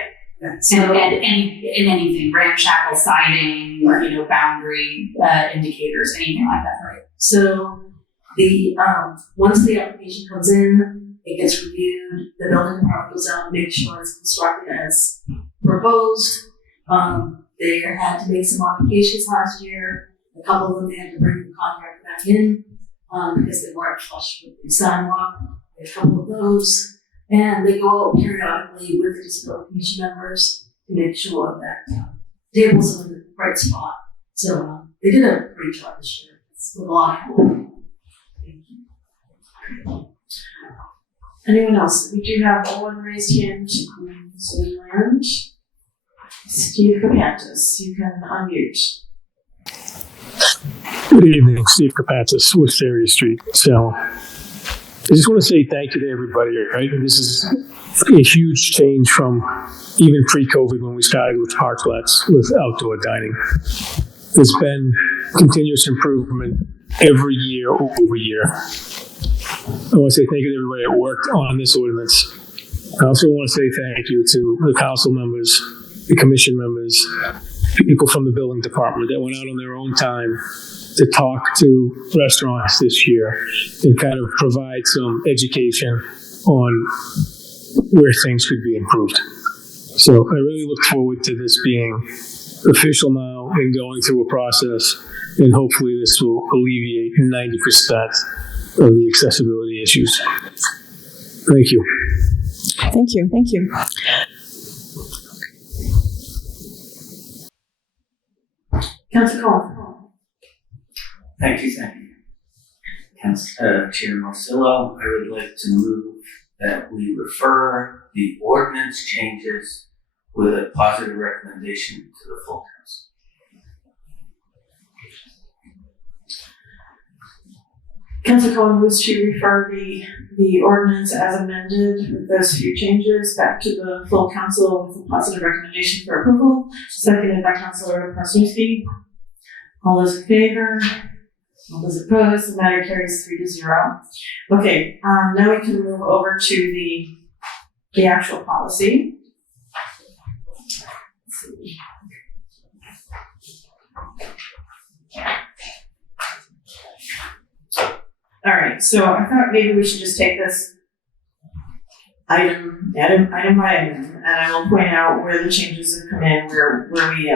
so And anything, ramshackle siding, or, boundary indicators, anything like that, right? So the once the application comes in, it gets reviewed. The building department goes out and makes sure it's constructed as proposed. They had to make some modifications last year. A couple of them they had to bring the contractor back in because they weren't flush with the sidewalk. A couple of those, and they go out periodically with the disability commission members to make sure that tables are in the right spot. So they did a great job this year. It's with a lot of help. Anyone else? We do have one raised hand. City Land. Steve Kapantis, you can unmute. Good evening, Steve Kapantis, West Area Street, Salem. I just want to say thank you to everybody, right? This is a huge change from even pre-COVID when we started with park lots with outdoor dining. There's been continuous improvement every year over year. I want to say thank you to everybody that worked on this ordinance. I also want to say thank you to the council members, the commission members, people from the building department that went out on their own time to talk to restaurants this year and kind of provide some education on where things could be improved. So I really look forward to this being official now and going through a process, and hopefully this will alleviate 90% of the accessibility issues. Thank you. Thank you. Thank you. Councilor Cohen. Thank you. Chair Marcillo, I would like to move that we refer the ordinance changes with a positive recommendation to the full council. Councilor Cohen moves to refer the ordinance as amended with those few changes back to the full council with a positive recommendation for approval, seconded by Councilor Kwasniewski. All those in favor? All those opposed? The matter carries 3-0. Okay, now we can move over to the actual policy. Let's see. All right, so I thought maybe we should just take this item by item, and I will point out where the changes have come in, where we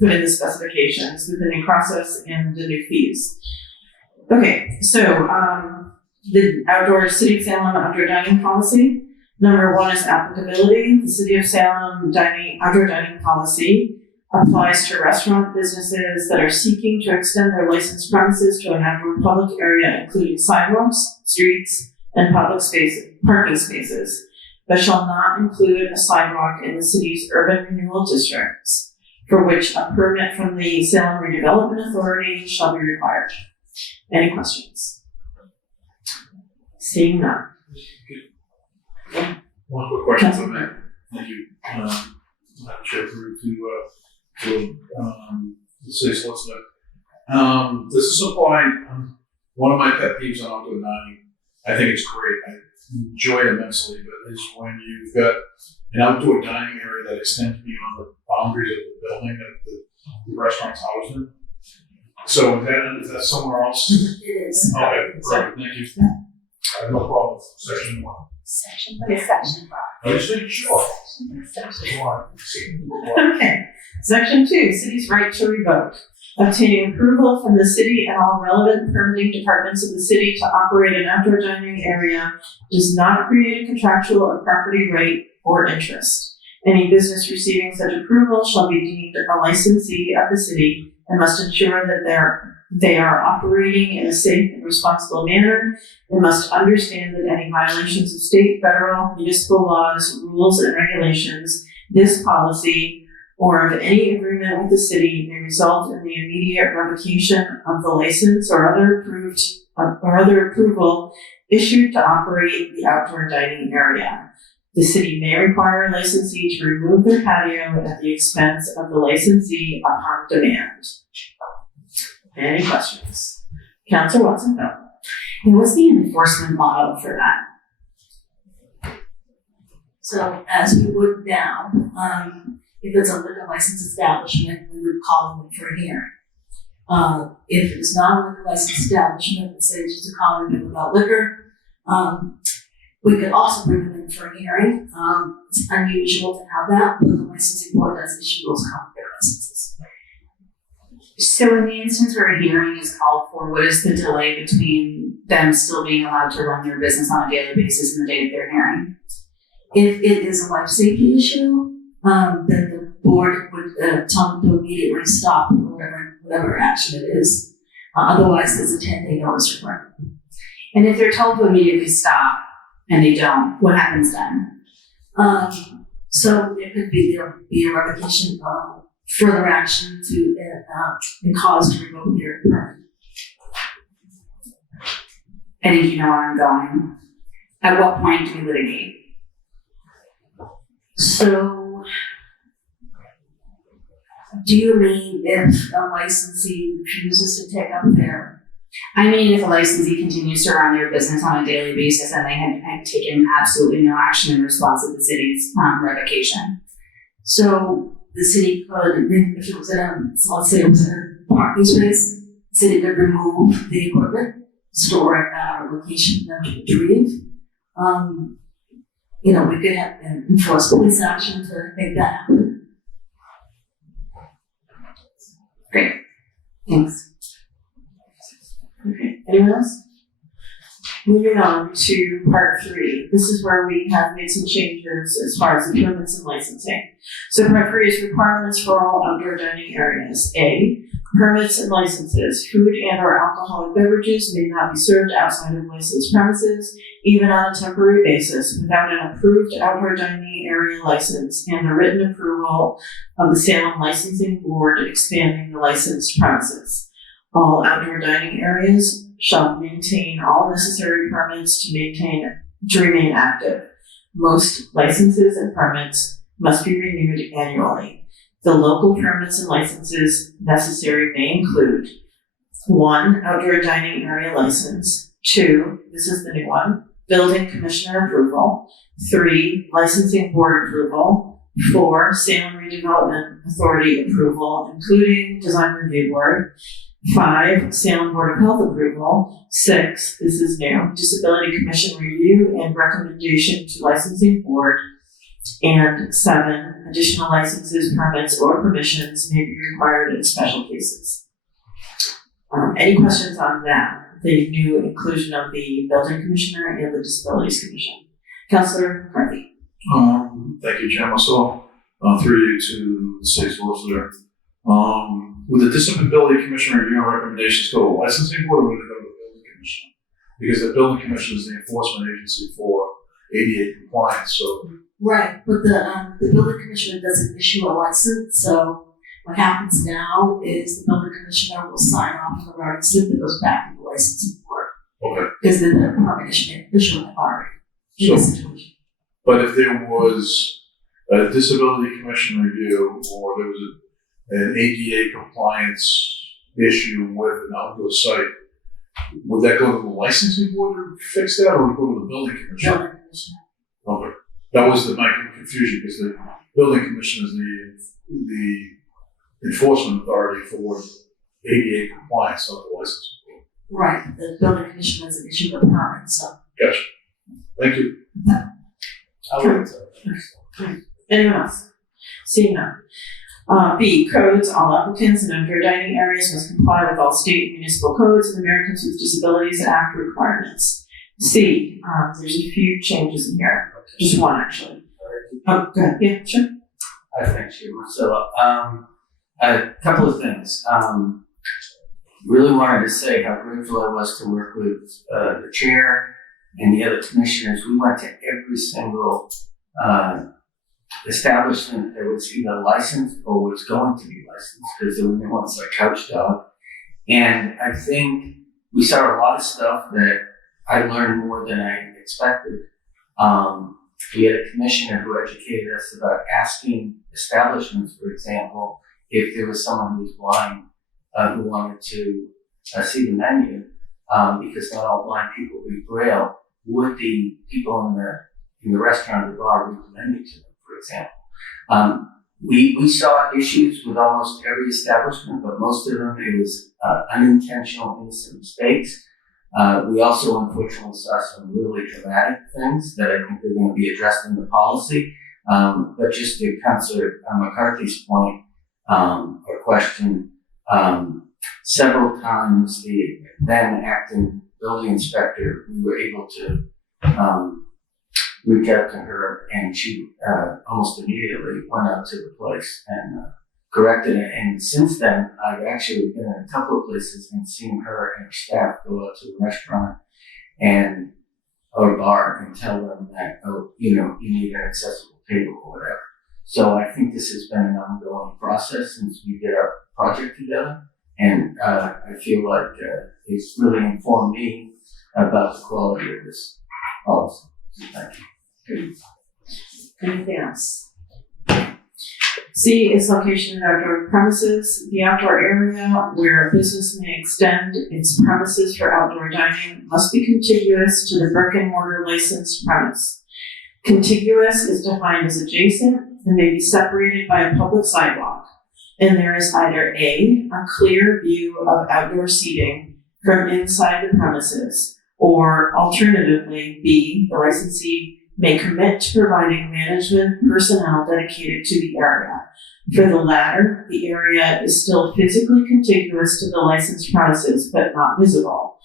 put in the specifications with the new process and the new fees. Okay, so the City of Salem outdoor dining policy. Number 1 is applicability. The City of Salem outdoor dining policy applies to restaurant businesses that are seeking to extend their licensed premises to an outdoor public area, including sidewalks, streets, and public parking spaces, but shall not include a sidewalk in the city's urban renewal districts, for which a permit from the Salem Redevelopment Authority shall be required. Any questions? Seeing none. One quick question for me. Thank you. Madam Chair, through to the city solicitor. This is applying, one of my pet peeves on outdoor dining, I think it's great, I enjoy it immensely, but is when you've got an outdoor dining area that extends beyond the boundaries of the building that the restaurant's housed in. So is that somewhere else? It is. Okay, perfect, thank you. I have no problem with section 1. Section 5. I just making sure. Section 1. Okay. Section 2, city's right to revoke. Obtaining approval from the city and all relevant permitting departments of the city to operate an outdoor dining area does not create a contractual or property right or interest. Any business receiving such approval shall be deemed a licensee of the city and must ensure that they are operating in a safe and responsible manner, and must understand that any violations of state, federal, municipal laws, rules, and regulations, this policy, or of any agreement with the city may result in the immediate revocation of the license or other approval issued to operate the outdoor dining area. The city may require a licensee to remove their patio at the expense of the licensee upon demand. Any questions? Councilor Watson? No. And what's the enforcement model for that? So as we would now, if it's a liquor license establishment, we would call them in for a hearing. If it's not a liquor license establishment, let's say it's just a common bit without liquor, we could also bring them in for a hearing. It's unusual to have that, but the licensing board does issue those common bit licenses. So in the instance where a hearing is called for, what is the delay between them still being allowed to run their business on a daily basis and the date of their hearing? If it is a life safety issue, then the board would tell them to immediately stop whatever action it is. Otherwise, there's a 10-day notice requirement. And if they're told to immediately stop and they don't, what happens then? So it could be, there would be a revocation, further action to, and cause to revoke their permit. I think you know where I'm going. At what point do we litigate? So, do you mean if a licensee refuses to take up their? I mean, if a licensee continues to run their business on a daily basis and they had taken absolutely no action in response to the city's revocation. So the city could, if it was in a, so let's say it was in a parking space, the city could remove the equipment, store it at a location for them to retrieve. You know, we could have enforce police action to make that happen. Great. Thanks. Okay, anyone else? Moving on to part 3. This is where we have made some changes as far as the permits and licensing. So part 3 is requirements for all outdoor dining areas. A, permits and licenses. Food and or alcoholic beverages may not be served outside of licensed premises, even on a temporary basis, without an approved outdoor dining area license and the written approval of the Salem Licensing Board expanding the licensed premises. All outdoor dining areas shall maintain all necessary permits to remain active. Most licenses and permits must be renewed annually. The local permits and licenses necessary may include 1, outdoor dining area license, 2, this is the new one, building commissioner approval, 3, licensing board approval, 4, Salem Redevelopment Authority approval, including design review board, 5, Salem Board of Health approval, 6, this is new, Disability Commission review and recommendation to licensing board, and 7, additional licenses, permits, or permissions may be required in special cases. Any questions on that? The new inclusion of the building commissioner and the disabilities commission. Councilor McCarthy. Thank you, Chairman. So, through you to the state solicitor. Would the disability commissioner review and recommendations go to the licensing board, or would it go to the building commissioner? Because the building commissioner is the enforcement agency for ADA compliance, so. Right, but the building commissioner doesn't issue a license, so what happens now is the building commissioner will sign off on the routing slip that goes back to the licensing board. Okay. Because then the permit issuing authority in this situation. But if there was a disability commission review, or there was an ADA compliance issue with an outdoor site, would that go to the licensing board to fix that, or would it go to the building commissioner? Building commissioner. Okay. That was my confusion, because the building commissioner is the enforcement authority for ADA compliance, not the licensing board. Right, the building commissioner has an issue with permit, so. Gotcha. Thank you. Anyone else? Seeing none. B, codes. All applicants in outdoor dining areas must comply with all state and municipal codes and Americans with Disabilities Act requirements. C, there's a few changes in here. Just one, actually. Oh, go ahead. Yeah, sure. Thank you, Marcella. A couple of things. Really wanted to say how grateful I was to work with the chair and the other commissioners. We went to every single establishment that was either licensed or was going to be licensed, because there were new ones like Couch Dog. And I think we saw a lot of stuff that I learned more than I expected. We had a commissioner who educated us about asking establishments, for example, if there was someone who was blind who wanted to see the menu, because not all blind people read Braille, would the people in the restaurant or the bar read the menu to them, for example. We saw issues with almost every establishment, but most of them it was unintentional, innocent mistakes. We also unfortunately saw some really dramatic things that I think are going to be addressed in the policy. But just to Councilor McCarthy's point or question, several times the then acting building inspector, we were able to reach out to her, and she almost immediately went out to the place and corrected it. And since then, I've actually been in a couple of places and seen her and her staff go out to a restaurant or bar and tell them that, oh, you need an accessible table or whatever. So I think this has been an ongoing process since we did our project together. And I feel like it's really informed me about the quality of this policy. Thank you. Anything else? C is location of outdoor premises. The outdoor area where a business may extend its premises for outdoor dining must be contiguous to the brick and mortar licensed premise. Contiguous is defined as adjacent and may be separated by a public sidewalk. And there is either A, a clear view of outdoor seating from inside the premises, or alternatively, B, the licensee may commit to providing management personnel dedicated to the area. For the latter, the area is still physically contiguous to the licensed premises, but not visible.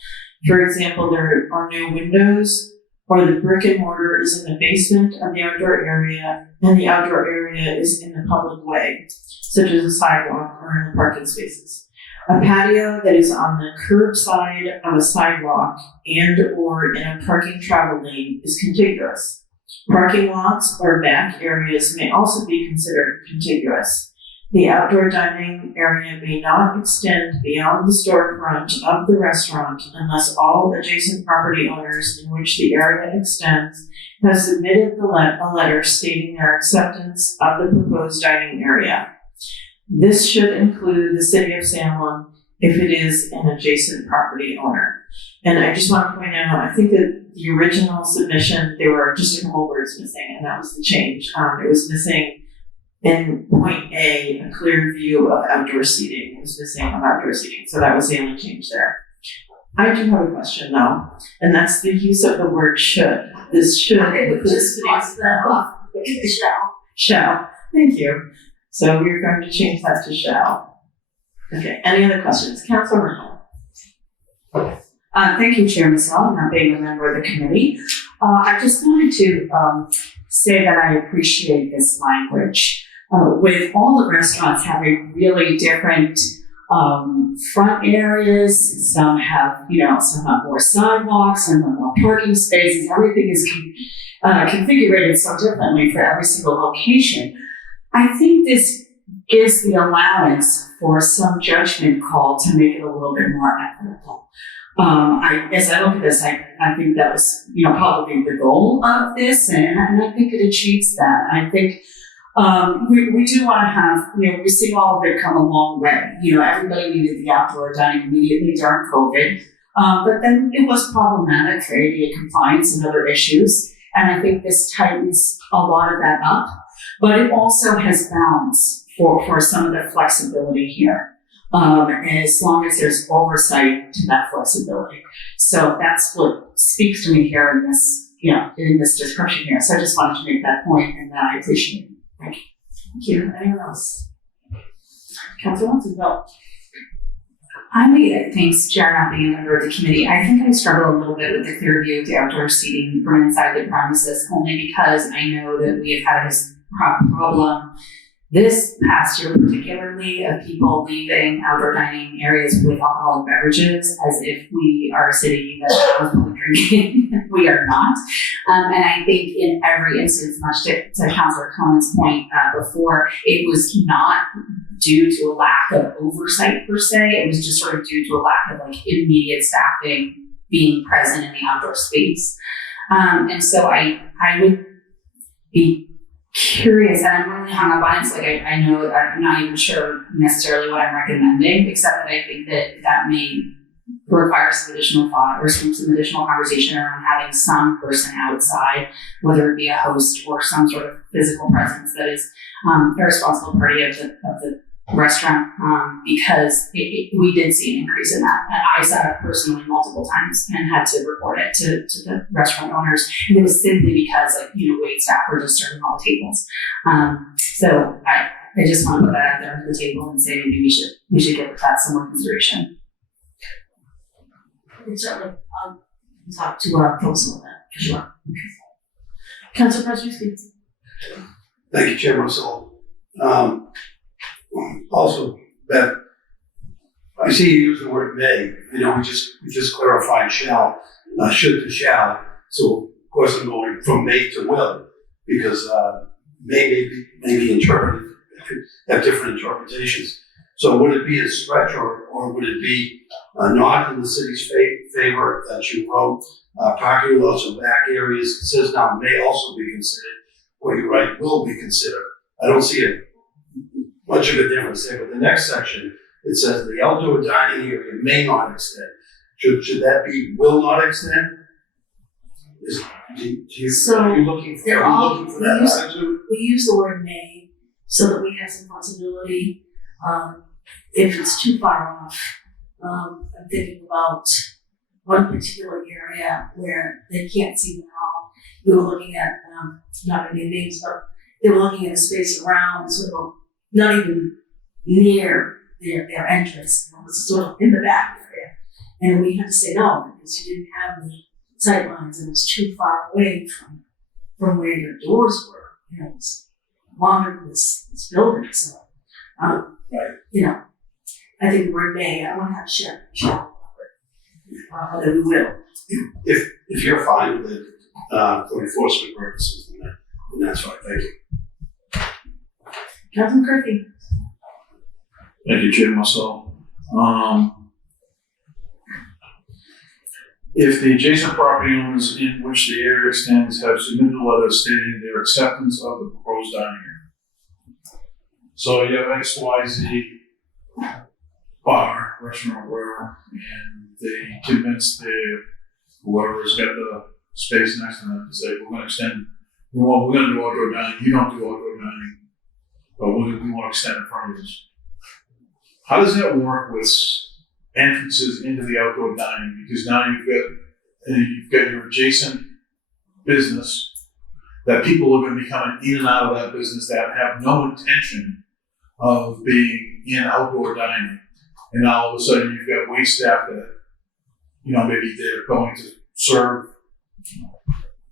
For example, there are no windows, or the brick and mortar is in the basement of the outdoor area, and the outdoor area is in the public way, such as a sidewalk or in the parking spaces. A patio that is on the curb side of a sidewalk and or in a parking travel lane is contiguous. Parking lots or back areas may also be considered contiguous. The outdoor dining area may not extend beyond the storefront of the restaurant unless all adjacent property owners in which the area extends have submitted a letter stating their acceptance of the proposed dining area. This should include the city of Salem if it is an adjacent property owner. And I just want to point out, I think that the original submission, there were just a couple words missing, and that was the change. It was missing in point A, a clear view of outdoor seating. It was missing of outdoor seating, so that was the only change there. I do have a question though, and that's the use of the word should. This should include shall. Thank you. So we're going to change that to shall. Okay, any other questions? Councilor Merkel. Thank you, Chair Massell, not being a member of the committee. I just wanted to say that I appreciate this language. With all the restaurants having really different front areas, some have more sidewalks, some have more parking spaces. Everything is configured so differently for every single location. I think this gives the allowance for some judgment call to make it a little bit more equitable. As I look at this, I think that was, probably the goal of this, and I think it achieves that. I think we do want to have, we've seen all of it come a long way. Everybody needed the outdoor dining immediately during COVID, but then it was problematic for ADA compliance and other issues, and I think this tightens a lot of that up. But it also has balance for some of the flexibility here. As long as there's oversight to that flexibility. So that's what speaks to me here in this, in this description here. So I just wanted to make that point, and I appreciate it. Thank you. Thank you. Anyone else? Councilor Watson, Bill. Thanks, Chair, not being a member of the committee. I think I struggle a little bit with the clear view of the outdoor seating from inside the premises, only because I know that we have had this problem this past year, particularly, of people leaving outdoor dining areas with alcoholic beverages as if we are a city that allows public drinking. We are not. And I think in every instance, much to Councilor Cohen's point before, it was not due to a lack of oversight per se. It was just sort of due to a lack of immediate staffing being present in the outdoor space. And so I would be curious, and I'm really hung up on it. It's I know I'm not even sure necessarily what I'm recommending, except that I think that may require some additional thought or some additional conversation around having some person outside, whether it be a host or some sort of physical presence that is a responsible party of the restaurant, because we did see an increase in that. And I saw it personally multiple times and had to report it to the restaurant owners. And it was simply because wait staff were just serving all the tables. So I just want to put that out there on the table and say maybe we should give that some more consideration. Certainly, I'll talk to our folks on that for sure. Councilor Prozowski. Thank you, Chair Russell. Also, Beth, I see you use the word may. We just clarified shall, should to shall. So of course I'm going from may to will, because may be interpreted, have different interpretations. So would it be a stretch, or would it be not in the city's favor that you wrote parking lots or back areas? It says now may also be considered, or you write will be considered. I don't see much of a difference there. But the next section, it says the outdoor dining area may not extend. Should that be will not extend? Are you looking for that attitude? We use the word may so that we have some flexibility. If it's too far off, I'm thinking about one particular area where they can't see the hall. We were looking at, not going to name names, but they were looking at a space around, sort of not even near their entrance. It was sort of in the back area. And we had to say no, because you didn't have the sight lines and it was too far away from where your doors were. You know, it's longer than this building. So, you know, I think the word may, I want to have shall, that we will. If you're fine with it for enforcement purposes, then that's fine. Thank you. Councilman Murphy. Thank you, Chair Marcel. If the adjacent property owners in which the area extends have submitted a letter stating their acceptance of the proposed dining area. So you have XYZ bar, restaurant, wherever, and they convince whoever's got the space next to them to say, we're going to extend, we're going to do outdoor dining, you don't do outdoor dining, but we want to extend in front of us. How does that work with entrances into the outdoor dining? Because now you've got your adjacent business that people are going to be coming in and out of that business that have no intention of being in outdoor dining. And now all of a sudden you've got wait staff that, you know, maybe they're going to serve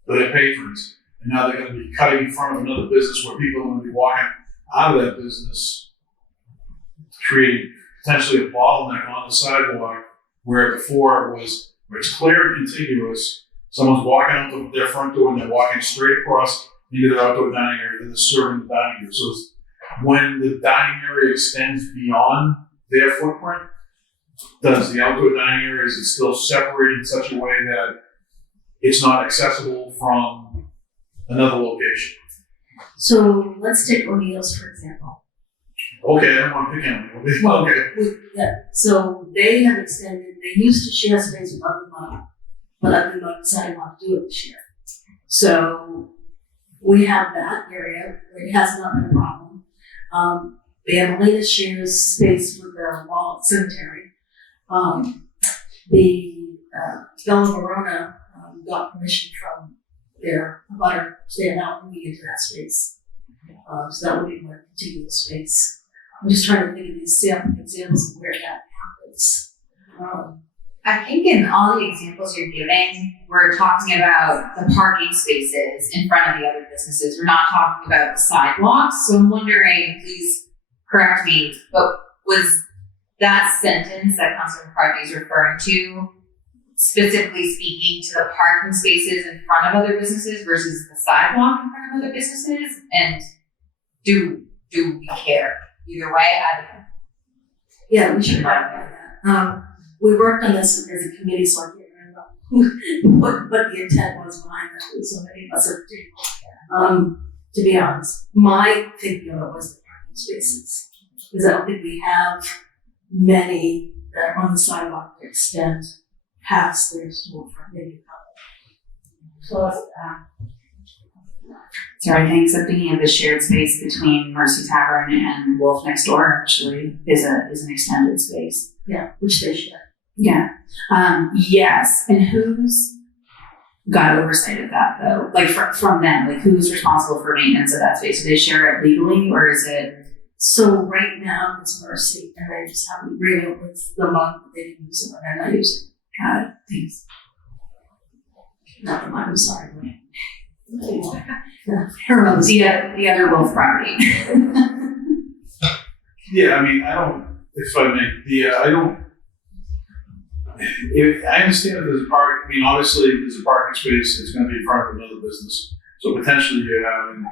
their patrons. And now they're going to be cutting in front of another business where people are going to be walking out of that business, creating potentially a bottleneck on the sidewalk where before it was, where it's clear and contiguous. Someone's walking out their front door and they're walking straight across into their outdoor dining area and they're serving the dining area. So when the dining area extends beyond their footprint, does the outdoor dining area, is it still separated in such a way that it's not accessible from another location? So let's take O'Neill's, for example. Okay, I don't want to pick on them. Okay. Yeah, so they have extended, they used to share space with Ugly Mug, but Ugly Mug decided not to do it this year. So we have that area where it has not been a problem. Melina shares space with the Wallet Cemetery. The Bella Verona got permission from their butter staying out moving into that space. So that would be more contiguous space. I'm just trying to think of these examples of where that happens. I think in all the examples you're giving, we're talking about the parking spaces in front of the other businesses. We're not talking about the sidewalks. So I'm wondering, please correct me, but was that sentence that Councilor McCarthy is referring to specifically speaking to the parking spaces in front of other businesses versus the sidewalk in front of other businesses? And do we care either way? I don't know. Yeah, we should clarify that. We worked on this as a committee, so I can't remember what the intent was behind that. There was so many of us at the table. To be honest, my thinking of it was the parking spaces, because I don't think we have many that are on the sidewalk that extend past their storefront, maybe a couple. So that's Sorry, I think thinking of the shared space between Mercy Tavern and Wolf Next Door actually is an extended space. Yeah, which they share. Yeah. Yes. And who's got oversight of that though? Like from them, like who's responsible for maintenance of that space? Do they share it legally or is it? So right now it's Mercy and they just have an agreement with the month that they can use it when they're not using it. Got it. Thanks. Not the month, I'm sorry. The other Wolf property. Yeah, I mean, I understand that there's a park. I mean, obviously, there's a parking space that's going to be in front of another business. So potentially, you're having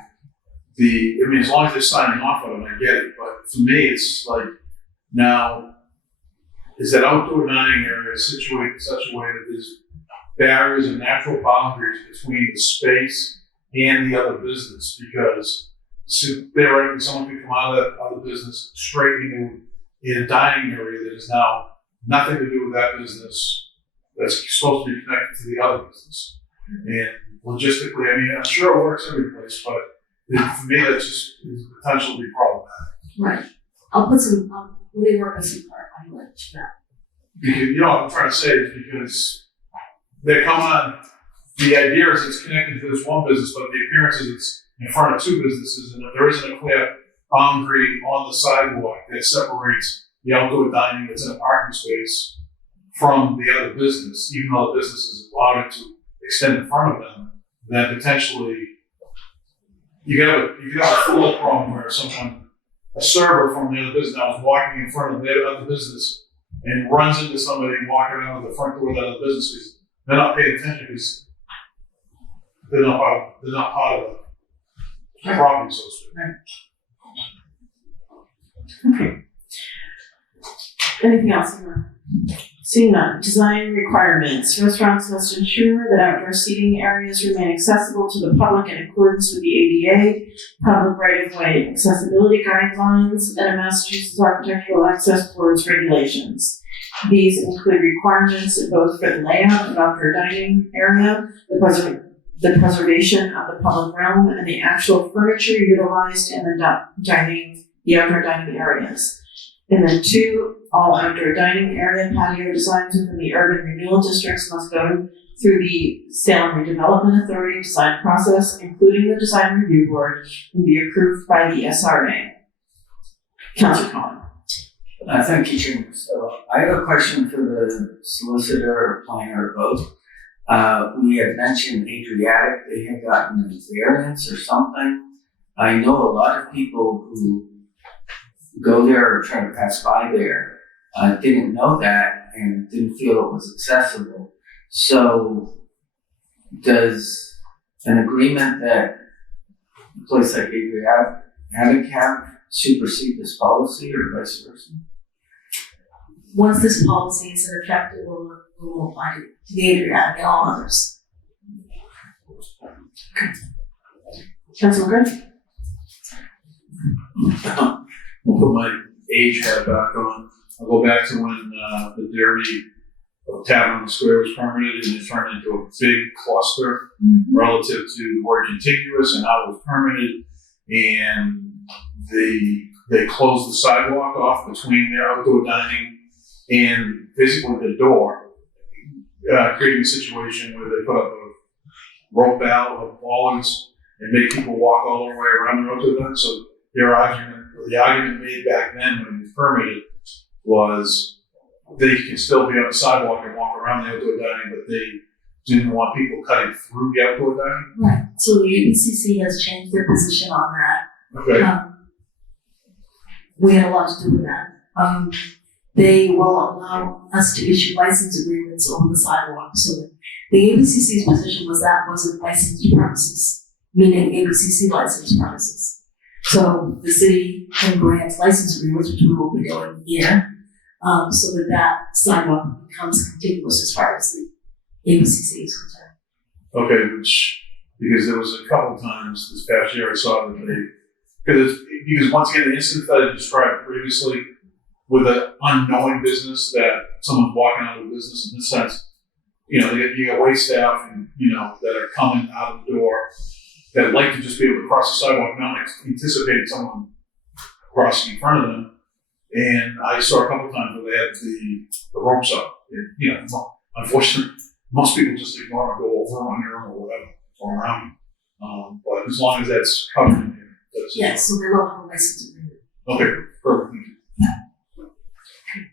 as long as they're signing off on it, I get it. But for me, it's like, now, is that outdoor dining area situated in such a way that there's barriers and natural boundaries between the space and the other business? Because theoretically, someone could come out of that other business straight into a dining area that is now nothing to do with that business that's supposed to be connected to the other business. And logistically, I mean, I'm sure it works every place, but for me, that just is potential to be problematic. Right. I'll let me work on some clarifying language for that. Because, you know what I'm trying to say is because they come on, the idea is it's connected to this one business, but the appearance is it's in front of two businesses, and if there isn't a clear boundary on the sidewalk that separates the outdoor dining that's in a parking space from the other business, even though the business is allowed to extend in front of them, then potentially you could have a flow problem where a server from the other business now is walking in front of the other business and runs into somebody walking out of the front door of that other business because they're not paying attention because they're not part of the property, so to speak. Okay. Anything else? Seeing none. Design requirements. Restaurants must ensure that outdoor seating areas remain accessible to the public in accordance with the ADA, public right-of-way accessibility guidelines, and a Massachusetts Architectural Access Board's regulations. These include requirements both for the layout of outdoor dining area, the preservation of the public realm, and the actual furniture utilized in the outdoor dining areas. And then 2, all outdoor dining area patio designs within the urban renewal districts must go through the Salem Redevelopment Authority design process, including the design review board, and be approved by the SRA. Councilor Collin. Thank you, Chairman. So I have a question for the solicitor or planner or both. We had mentioned Adriatic, they had gotten a variance or something. I know a lot of people who go there or try to pass by there didn't know that and didn't feel it was accessible. So does an agreement that a place like Adriatic have supersede this policy or vice versa? Once this policy is in effect, it will apply to the Adriatic and all others. Councilor Good? I'll put my age hat back on. I'll go back to when the Derby Tavern on the Square was permitted and it turned into a big cluster relative to the word contiguous and how it was permitted. And they closed the sidewalk off between their outdoor dining and basically the door, creating a situation where they put up a rope out of bollards and made people walk all the way around the outdoor dining. So the argument made back then when it was permitted was they can still be on the sidewalk and walk around the outdoor dining, but they didn't want people cutting through the outdoor dining. Right. So the ABCC has changed their position on that. Okay. We had a lot to do with that. They will allow us to issue license agreements over the sidewalk. So the ABCC's position was that wasn't licensed premises, meaning ABCC licensed premises. So the city can grant license agreements, which we will be doing here, so that sidewalk becomes contiguous as far as the ABCC is concerned. Okay, because there was a couple of times this past year I saw that because once again the incident that I described previously with an unknowing business that someone's walking out of a business in this sense, you got wait staff and that are coming out of the door that like to just be able to cross the sidewalk, not anticipating someone crossing in front of them. And I saw a couple of times where they had the ropes up. And, unfortunately, most people just ignore and go over, under, or whatever, or around. But as long as that's covered in here, that's Yes, so they will have a license agreement. okay, perfect. Thank you.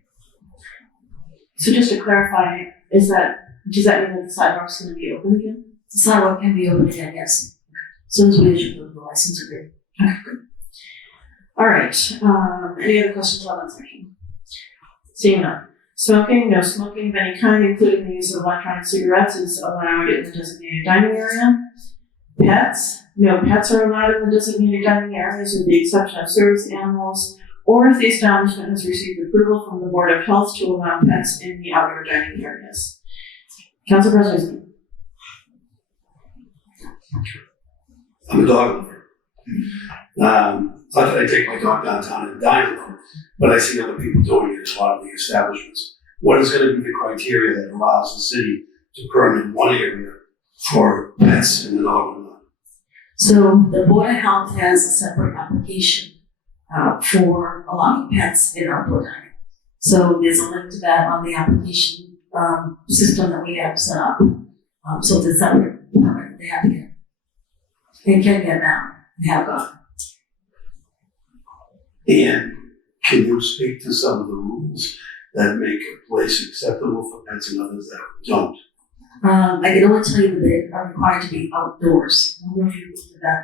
So just to clarify, does that mean that the sidewalk's going to be open again? The sidewalk can be open again, yes. As soon as we issue the license agreement. Okay, good. All right. Any other questions on that section? Seeing none. Smoking, no smoking of any kind, including the use of electronic cigarettes, is allowed in the designated dining area. pets. No pets are allowed in the designated dining areas with the exception of service animals, or if the establishment has received approval from the Board of Health to allow pets in the outdoor dining areas. Council President. I'm a dog lover. Not that I take my dog downtown and dine with them, but I see other people doing it in a lot of the establishments. What is going to be the criteria that allows the city to permit one area for pets and another one not? So the Board of Health has a separate application for allowing pets in outdoor dining. So there's a link to that on the application system that we have set up. So it's a separate permit they have to get. They can get now. They have got. And can you speak to some of the rules that make a place acceptable for pets and others that don't? I can only tell you that they are required to be outdoors. I don't know if you looked at that.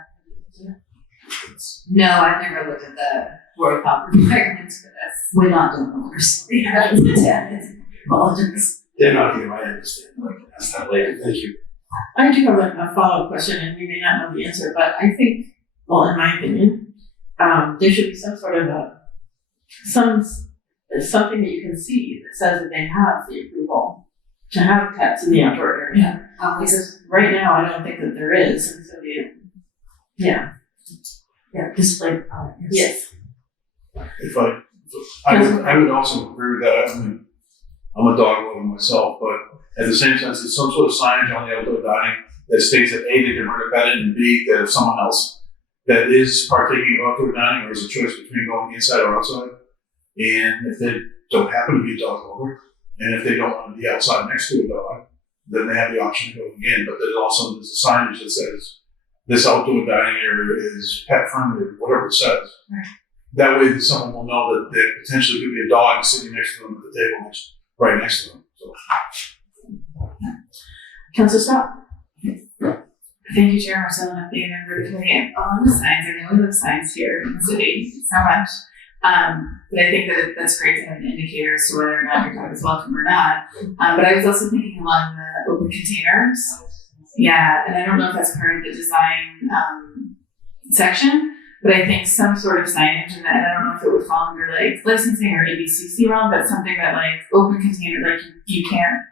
No, I've never looked at the Board of Health requirements for this. We're not doing outdoors. We haven't looked at it. Apologies. They're not here, I understand. I can ask that later. Thank you. I do have a follow-up question, and you may not know the answer, but I think, well, in my opinion, there should be some sort of something that you can see that says that they have the approval to have pets in the outdoor area. Because right now, I don't think that there is, and so yeah, display. yes. If I would also agree with that. I mean, I'm a dog lover myself, but at the same sense, it's some sort of signage on the outdoor dining that states that A, they can bring a pet in, and B, that if someone else that is partaking of outdoor dining or has a choice between going inside or outside, and if they don't happen to be a dog lover, and if they don't want to be outside next to a dog, then they have the option of going in. But there's also a signage that says this outdoor dining area is pet friendly, or whatever it says. Right. That way, someone will know that there potentially could be a dog sitting next to them at the table right next to them. So. Councilor Scott? Thank you, Chair Marcellin, being a member of the committee. On the signs, I know we love signs here in the city so much. But I think that that's great to have an indicator as to whether or not your dog is welcome or not. But I was also thinking along the open containers. Yeah, and I don't know if that's part of the design section, but I think some sort of signage, and I don't know if it would fall under like licensing or ABCC realm, but something that like open container, like you can't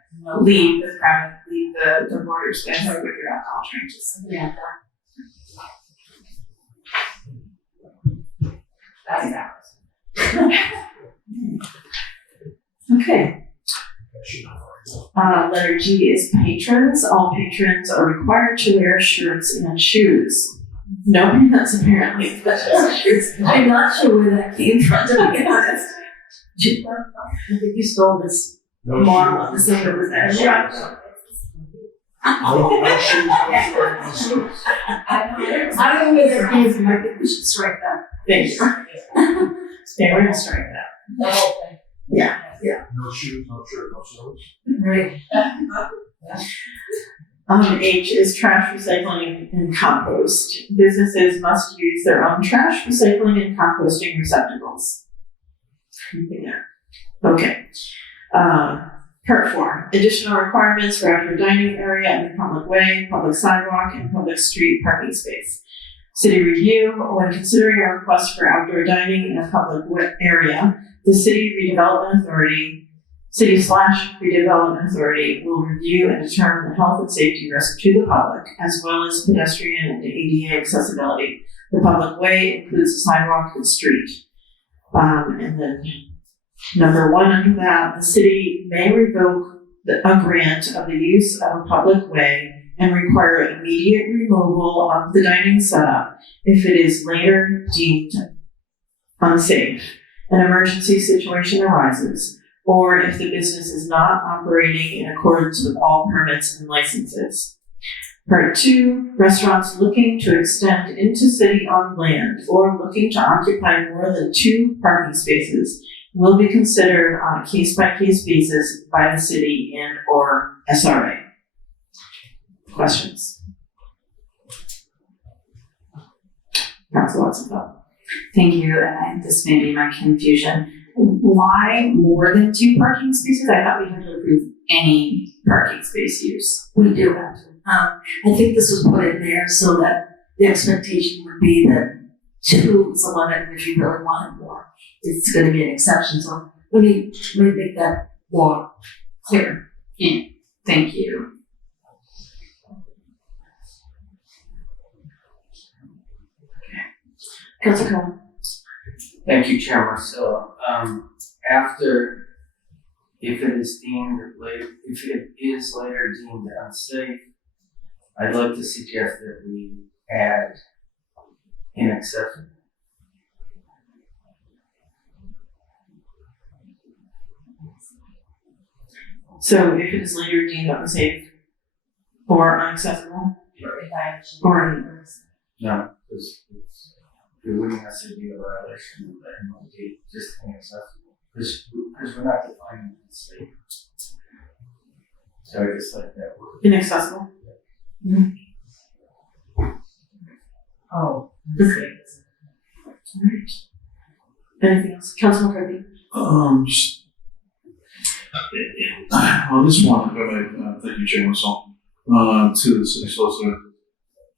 leave the crowd, leave the border space with your alcohol drink. Just Yeah. that's that. Okay. Letter G is patrons. All patrons are required to wear shirts and shoes. No pants, apparently, but shoes. I'm not sure where that came from, to be honest. I think you stole this model of the same that was that shop. I don't know where that came from. I think we should strike that. Thank you. Okay, we're gonna strike that. The whole thing. Yeah. No shoes, no shirt, no socks. Right. H is trash recycling and compost. Businesses must use their own trash recycling and composting receptacles. Anything there? Okay. Part 4, additional requirements for outdoor dining area in the public way, public sidewalk, and public street parking space. City review, when considering a request for outdoor dining in a public area, the City Redevelopment Authority, City/Redevelopment Authority will review and determine the health and safety risk to the public, as well as pedestrian and ADA accessibility. The public way includes the sidewalk and street. And then number 1 under that, the city may revoke a grant of the use of a public way and require immediate removal of the dining setup if it is later deemed unsafe, an emergency situation arises, or if the business is not operating in accordance with all permits and licenses. Part 2, restaurants looking to extend into city-owned land or looking to occupy more than 2 parking spaces will be considered on a case-by-case basis by the city and or SRA. Questions? Council Watson. Thank you, and this may be my confusion. Why more than 2 parking spaces? I thought we had to approve any parking space use. We do have to. I think this was put in there so that the expectation would be that 2 is a limit, and if you really wanted more, it's gonna be an exception, so let me make that more clear. Yeah, thank you. Councilor Cohen? Thank you, Chair Marcillo. After, if it is later deemed unsafe, I'd like to suggest that we add inaccessible. So if it is later deemed unsafe or inaccessible, or No, because it wouldn't necessarily be a violation of the MLD, just inaccessible. Because we're not defining it as safe. So I just like that word. inaccessible. Oh. Anything else? Councilman McCarthy? Just, on this one, thank you, Chairman Song, to the city solicitor,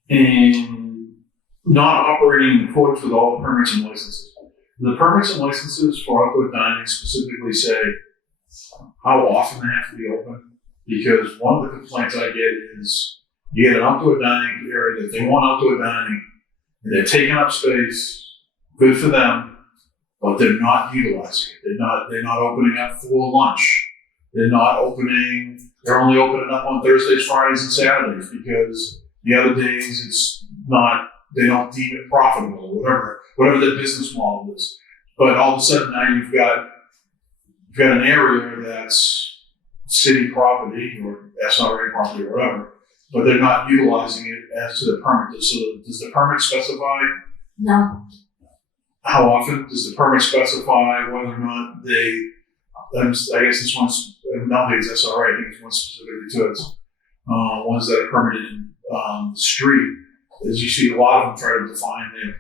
and not operating in accordance with all the permits and licenses. The permits and licenses for outdoor dining specifically say how often they have to be open, because one of the complaints I get is you get an outdoor dining area that they want outdoor dining, and they're taking up space, good for them, but they're not utilizing it. They're not opening up for lunch. They're only opening up on Thursdays, Fridays, and Saturdays, because the other days it's not, they don't deem it profitable or whatever their business model is. But all of a sudden now you've got an area that's city property or SRA property or whatever, but they're not utilizing it as to the permit. So does the permit specify? No. How often? Does the permit specify whether or not they, I guess this one's, not that it's SRA, I think it's one specifically to it, ones that are permitted in the street, as you see a lot of them try to define their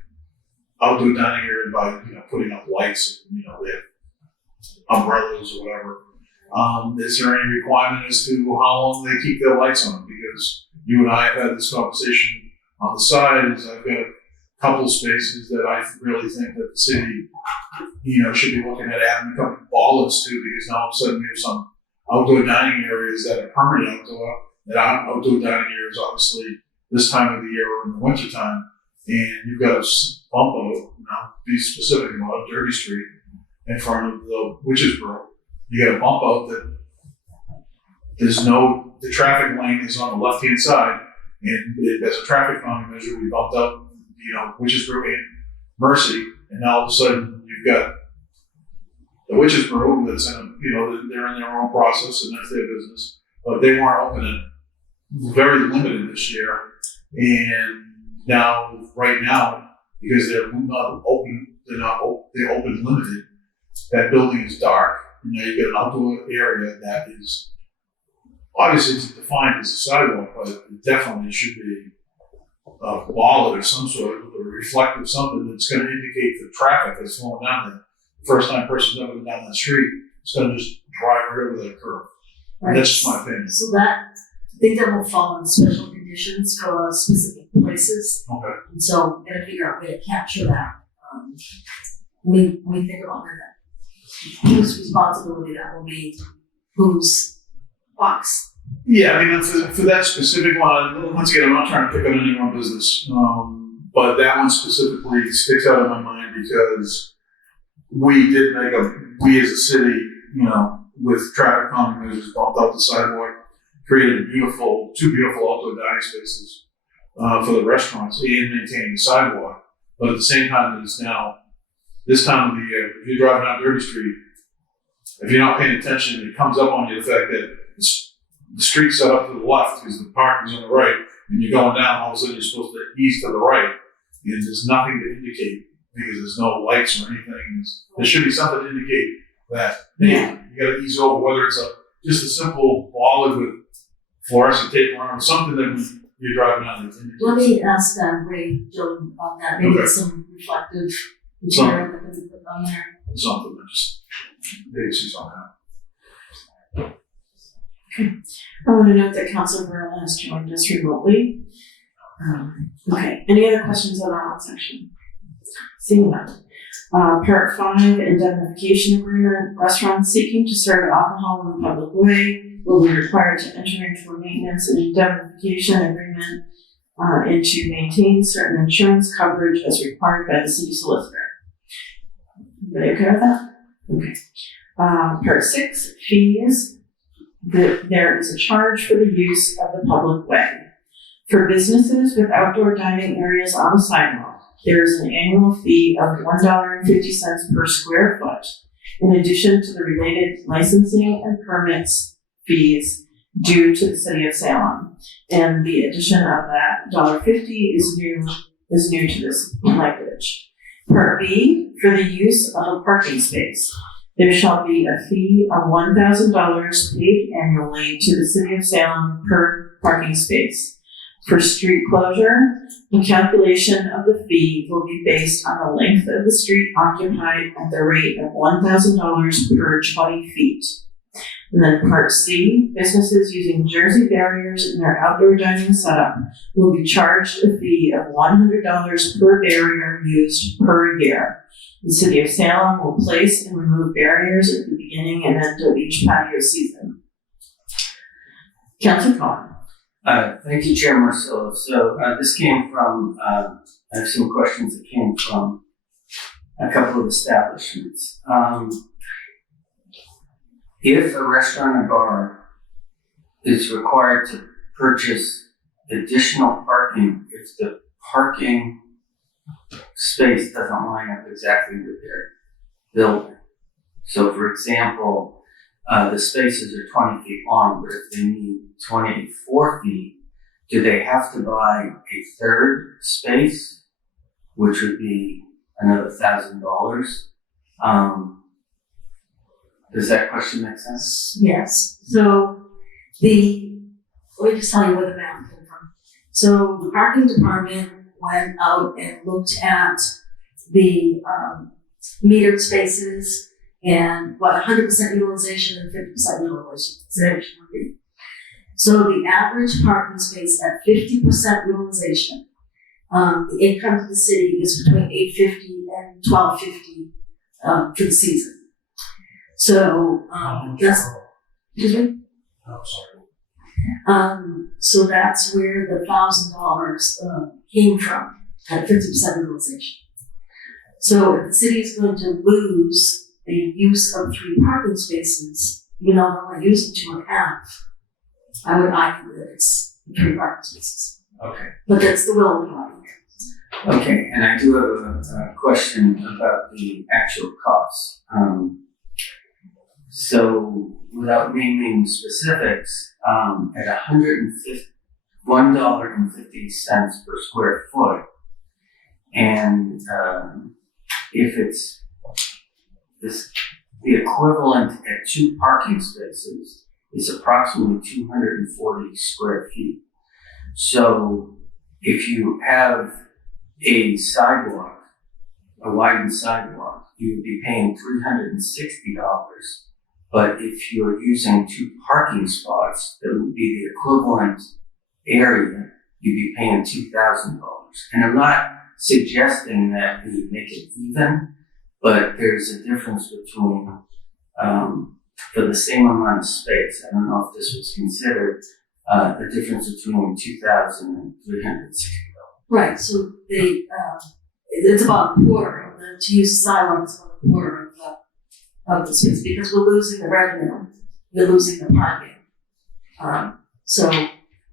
outdoor dining area by, putting up lights, and, they have umbrellas or whatever. Is there any requirement as to how long they keep their lights on? Because you and I have had this conversation on the side, is I've got a couple spaces that I really think that the city, should be looking at adding a couple bollards to, because now all of a sudden we have some outdoor dining areas that are permanent outdoor, that aren't outdoor dining areas, obviously, this time of the year or in the winter time. And you've got a bump out, be specific about Derby Street in front of the Witches Brew. You got a bump out that the traffic lane is on the left-hand side, and as a traffic calming measure, we bumped up, Witches Brew and Mercy, and now all of a sudden you've got the Witches Brew that's they're in their own process and that's their business, but they weren't open very limited this year, and right now, because they're not open, they're open limited, that building is dark. You've got an outdoor area that is, obviously it's defined as a sidewalk, but it definitely should be a bollard of some sort, with a reflective something that's going to indicate the traffic that's flowing down there. The first time person's ever been down that street, it's going to just drive right over that curve. Right. That's just my opinion. So I think that will fall in special conditions for specific places. Okay. And so we're gonna figure out a way to capture that. We think about that. Whose responsibility that will be, whose box. Yeah, I mean, for that specific one, once again, I'm not trying to pick on anyone's business, but that one specifically sticks out in my mind because we as a city, with traffic calming measures, bumped out the sidewalk, created two beautiful outdoor dining spaces for the restaurants and maintaining the sidewalk. But at the same time, it's now this time of the year, if you're driving down Derby Street, if you're not paying attention, it comes up on you the fact that the street's set up to the left because the parking's on the right, and you're going down, all of a sudden you're supposed to ease to the right, and there's nothing to indicate because there's no lights or anything. There should be something to indicate that, hey, you got to ease over, whether it's just a simple bollard with fluorescent tape on or something that you're driving down that's indicates. Let me ask Ray Dillon about that. Maybe Okay. some reflective material that can be put on there. Something that just maybe see something. I want to note that Council Burrell has joined us remotely. Okay, any other questions on that section? Seeing none. Part 5, indemnification agreement. Restaurants seeking to serve alcohol in the public way will be required to enter into a maintenance and indemnification agreement and to maintain certain insurance coverage as required by the city solicitor. Everybody okay with that? Okay. Part 6, fees. There is a charge for the use of the public way. For businesses with outdoor dining areas on the sidewalk, there is an annual fee of $1.50 per square foot, in addition to the related licensing and permits fees due to the city of Salem. And the addition of that $1.50 is new to this language. Part B, for the use of a parking space, there shall be a fee of $1,000 paid annually to the city of Salem per parking space. For street closure, the calculation of the fee will be based on the length of the street occupied at the rate of $1,000 per 20 feet. And then Part C, businesses using Jersey barriers in their outdoor dining setup will be charged a fee of $100 per barrier used per year. The city of Salem will place and remove barriers at the beginning and end of each patio season. Councilor Cohen. Thank you, Chair Marcillo. So this came from, I have some questions that came from a couple of establishments. If a restaurant or bar is required to purchase additional parking, if the parking space doesn't line up exactly with their building. So for example, the spaces are 20 feet long, but if they need 24 feet, do they have to buy a third space, which would be another $1,000? Does that question make sense? Yes. So let me just tell you where the math came from. So the parking department went out and looked at the metered spaces and 100% utilization and 50% utilization. So the average parking space at 50% utilization, the income to the city is between $850 and $1,250 for the season. So that's, excuse me? Oh, sorry. So that's where the $1,000 came from at 50% utilization. So if the city is going to lose the use of 3 parking spaces, even though they're only using 2.5, I would argue that it's 3 parking spaces. Okay. But that's the will of the body. Okay, and I do have a question about the actual costs. So without naming specifics, at $1.50 per square foot, and if it's the equivalent at 2 parking spaces is approximately 240 square feet. So if you have a sidewalk, a widened sidewalk, you would be paying $360. But if you're using 2 parking spots, that would be the equivalent area, you'd be paying $2,000. And I'm not suggesting that we make it even, but there's a difference between, for the same amount of space, I don't know if this was considered, the difference between $2,000 and $360. Right, so it's about a quarter of to use sidewalks, about a quarter of the space, because we're losing the revenue, we're losing the parking. So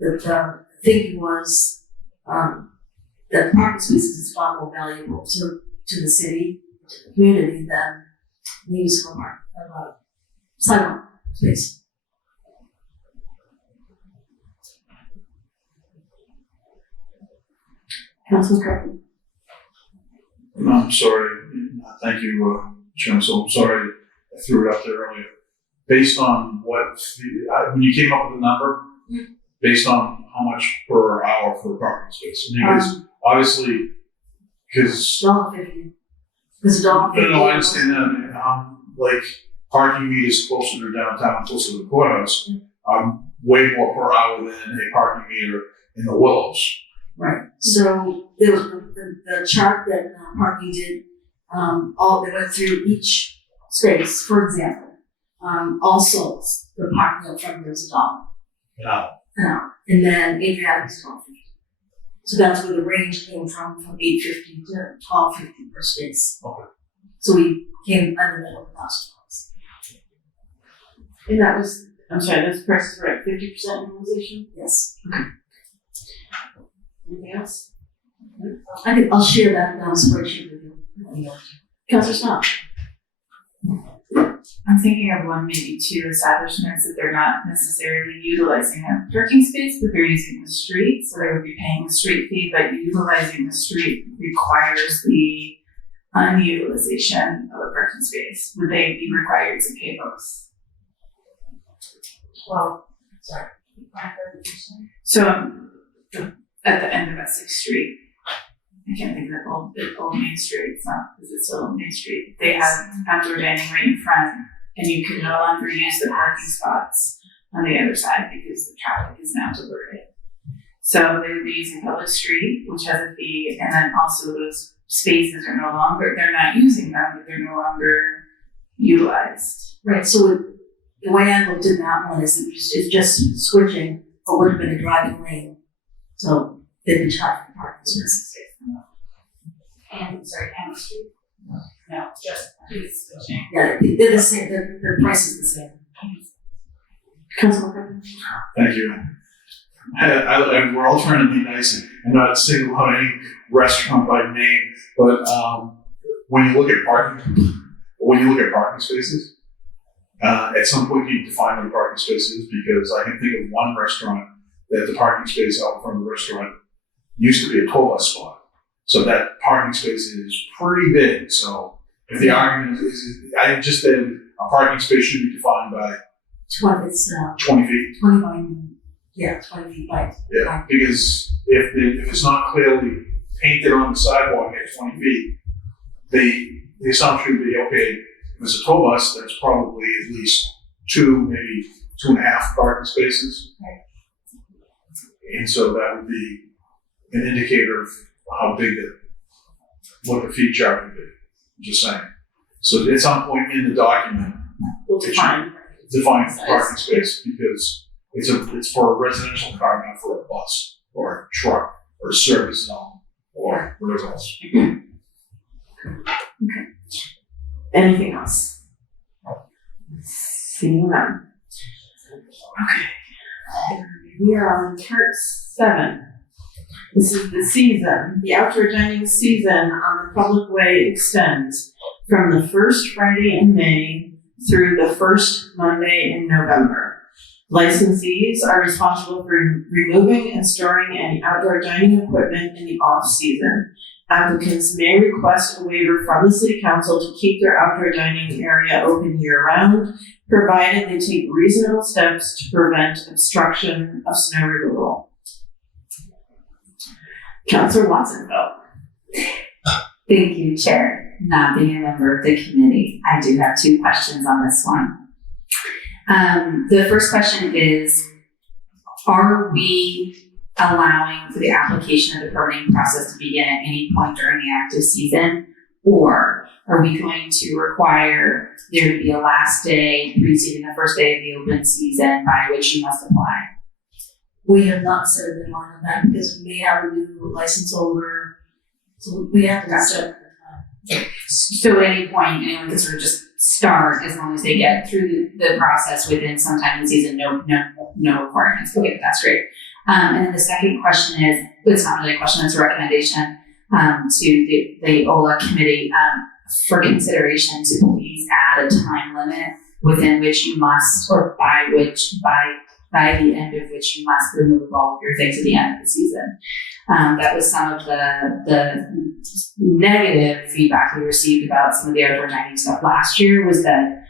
the thinking was that parking spaces is far more valuable to the city, to the community, than the use of a sidewalk space. Councilor Kirkland. No, I'm sorry. Thank you, Chairman. So I'm sorry I threw it out there earlier. Based on what, when you came up with the number, based on how much per hour for a parking space? I mean, because obviously, because. $1.50. It's $1.50. No, I understand that. Like, parking meters closer to downtown, closer to the courthouse way more per hour than a parking meter in the Willows. Right. So there was the chart that Parking did. They went through each space, for example. Also, the parking up front was $1 an hour, and then Adriatic is $12.50. So that's where the range came from $8.50 to $12.50 per space. Okay. So we came under the $1,000. And that was, I'm sorry, those prices were at 50% utilization? Yes. Anything else? I'll share that spreadsheet with you. Councilor Snow? I'm thinking of one, maybe two establishments that they're not necessarily utilizing a parking space, but they're using the street, so they would be paying the street fee, but utilizing the street requires the unutilization of a parking space. Would they be required to pay both? Well, sorry. So at the end of Essex Street, I can't think of the old Main Street. It's not, is it still Main Street? They have outdoor dining right in front, and you can no longer use the parking spots on the other side because the traffic is now diverted. So they would be using public street, which has a fee, and then also those spaces are no longer, they're not using them, but they're no longer utilized. Right. So the way I looked at that one is it's just switching what would have been a driving lane. So they'd be charged for parking spaces. And the street? No, just please. Yeah, they're the same. The price is the same. Councilor? Thank you. And we're all trying to be nice and not single out any restaurant by name, but when you look at parking spaces, at some point you need to define what a parking space is, because I can think of one restaurant that the parking space out from the restaurant used to be a toll bus spot. So that parking space is pretty big. So if the argument is I just said a parking space should be defined by 20 feet. 20 feet wide. Yeah, because if it's not clearly painted on the sidewalk at 20 feet, the assumption would be, okay, if it's a toll bus, that's probably at least 2, maybe 2.5 parking spaces. Right. And so that would be an indicator of how big what the fee charge would be. I'm just saying. So at some point in the document, We'll define parking space, because it's for a residential car, not for a bus or a truck or a service zone or whatever else. Okay. Anything else? Seeing none. Okay. We are on part 7. This is the season. The outdoor dining season on the public way extends from the first Friday in May through the first Monday in November. Licensees are responsible for removing and storing any outdoor dining equipment in the off-season. Applicants may request a waiver from the City Council to keep their outdoor dining area open year-round, provided they take reasonable steps to prevent obstruction of snow removal. Councilor Watsonville. Thank you, Chair. Not being a member of the committee, I do have 2 questions on this one. The first question is, are we allowing for the application of the permitting process to begin at any point during the active season? Or are we going to require there to be a last day preceding the first day of the open season by which you must apply? We have not set a deadline on that because we may have a new license holder. So we have to set So at any point, anyone can sort of just start as long as they get through the process within some time in the season, no requirements. Okay, that's great. And then the second question is, it's not really a question, it's a recommendation to the OLA committee for consideration to please add a time limit within which you must, or by the end of which you must remove all of your things at the end of the season. That was some of the negative feedback we received about some of the outdoor dining stuff last year, was that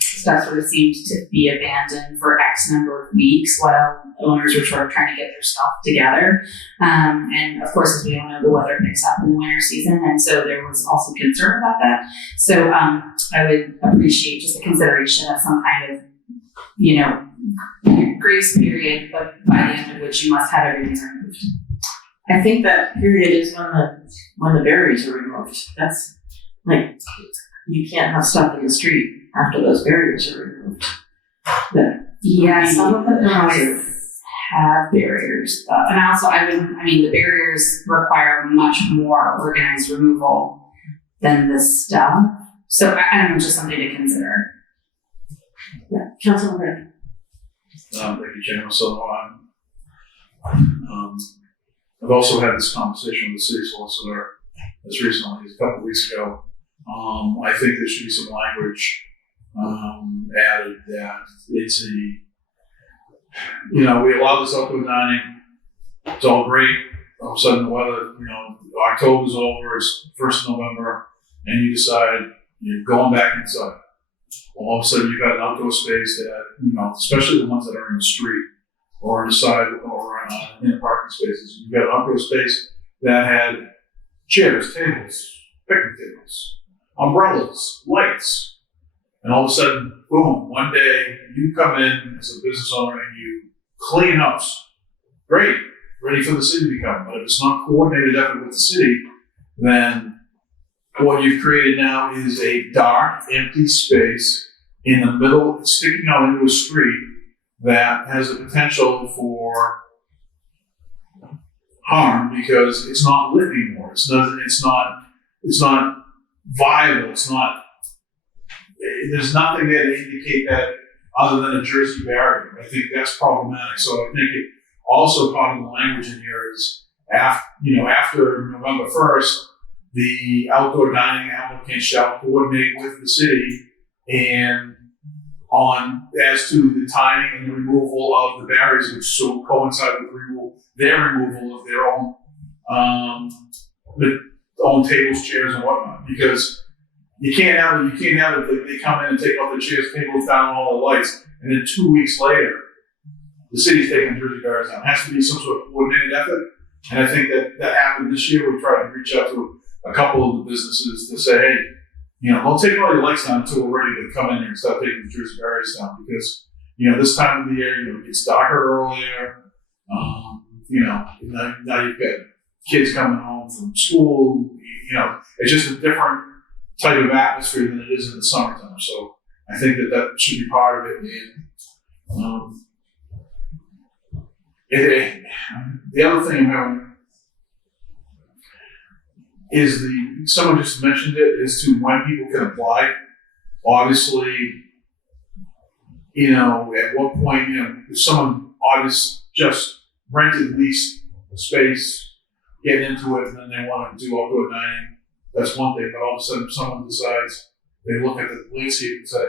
stuff sort of seemed to be abandoned for X number of weeks while owners were sort of trying to get their stuff together. And of course, as we all know, the weather picks up in the winter season, and so there was also concern about that. So I would appreciate just a consideration of some kind of, grace period, but by the end of which you must have everything removed. I think that period is when the barriers are removed. That's like, you can't have stuff in the street after those barriers are removed. Yeah, some of the houses have barriers, and also the barriers require much more organized removal than the stuff. So I don't know, just something to consider. Yeah, Councilman. Thank you, Chairman. So I've also had this conversation with the city solicitor as recently as a couple of weeks ago. I think there should be some language added that it's we allow this outdoor dining. It's all great. All of a sudden, the weather, October's over. It's 1st of November, and you decide you're going back inside. Well, all of a sudden, you've got an outdoor space that, especially the ones that are in the street or on the side or in the parking spaces. You've got an outdoor space that had chairs, tables, picnic tables, umbrellas, lights. And all of a sudden, boom, one day you come in as a business owner and you clean house. Great, ready for the city to come. But if it's not coordinated effort with the city, then what you've created now is a dark, empty space in the middle, sticking out into a street that has the potential for harm because it's not lit anymore. It's not viable. There's nothing there to indicate that other than a Jersey barrier. I think that's problematic. So I think also part of the language in here is after November 1st, the outdoor dining applicant shall coordinate with the city and as to the timing and the removal of the barriers, which so coincide with their removal of their own tables, chairs, and whatnot. Because you can't have it. They come in and take off the chairs, tables down, all the lights, and then 2 weeks later, the city's taking the Jersey barriers down. It has to be some sort of coordinated effort, and I think that happened this year. We tried to reach out to a couple of the businesses to say, hey, don't take all your lights down until we're ready to come in here and start taking the Jersey barriers down because this time of the year, it gets darker earlier. Now you've got kids coming home from school. It's just a different type of atmosphere than it is in the summertime. So I think that should be part of it. And the other thing I'm having is someone just mentioned it as to when people can apply. Obviously, at what point, if someone just rented, leased a space, get into it, and then they want to do outdoor dining, that's one thing. But all of a sudden, if someone decides, they look at the landscape and say,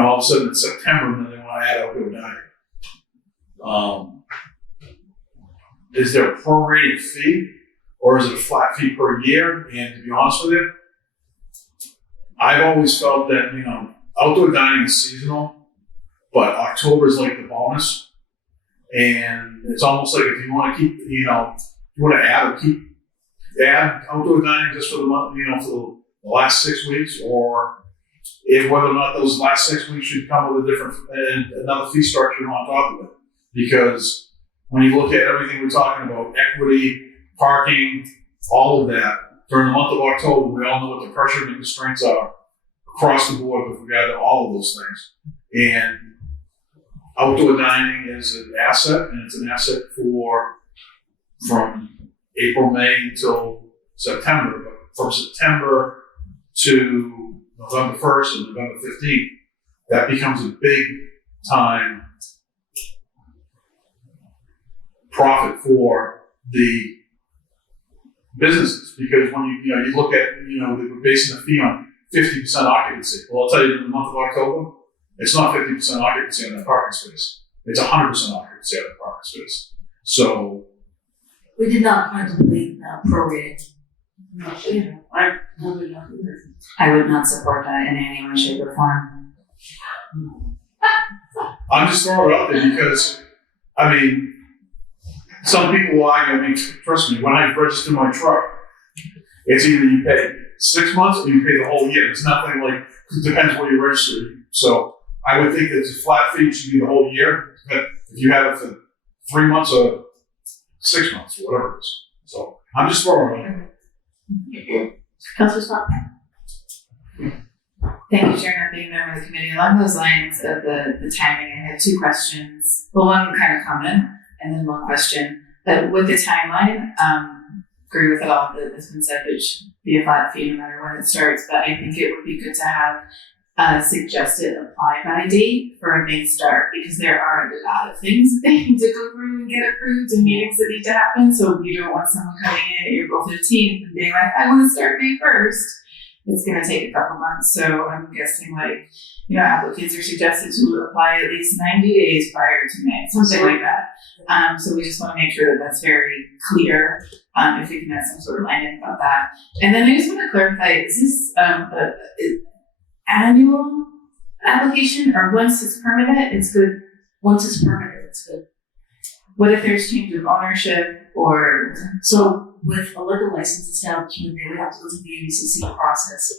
all of a sudden it's September, and then they want to add outdoor dining. Is there a prorated fee? Or is it a flat fee per year? And to be honest with you, I've always felt that, outdoor dining is seasonal, but October is like the bonus. And it's almost like if you want to keep, you want to add outdoor dining just for the month, for the last 6 weeks, or whether or not those last 6 weeks should come with another fee structure on top of it. Because when you look at everything we're talking about, equity, parking, all of that, during the month of October, we all know what the pressure and the constraints are across the board with regard to all of those things. And outdoor dining is an asset, and it's an asset from April, May until September. But from September to November 1st and November 15th, that becomes a big time profit for the businesses, because when you look at, we're basing the fee on 50% occupancy. Well, I'll tell you, in the month of October, it's not 50% occupancy on that parking space. It's 100% occupancy on that parking space. So We did not contemplate prorating. I would not support that in any way, shape, or form. I'm just throwing it out there because, some people will argue, trust me, when I register my truck, it's either you pay 6 months or you pay the whole year. It's nothing like, it depends where you register. So I would think that it's a flat fee, it should be the whole year, but if you have it for 3 months or 6 months, or whatever it is. So I'm just throwing it out. Councilor Scott? Thank you, Chair, for being a member of the committee. Along those lines of the timing, I had 2 questions. Well, one kind of comment and then one question. But with the timeline, agree with it all that has been said, it should be a flat fee no matter when it starts. But I think it would be good to have a suggested apply by date for a May start, because there are a lot of things that they need to go through and get approved and meetings that need to happen. So you don't want someone coming in April 15th and being like, I want to start May 1st. It's going to take a couple months. So I'm guessing applicants are suggested to apply at least 90 days prior to May, something like that. So we just want to make sure that that's very clear. If we can have some sort of line in about that. And then I just want to clarify, is this an annual application, or once it's permanent, it's good? Once it's permanent, it's good. What if there's change of ownership or? So with a liquor license establishment, they would have to go through the ABCC process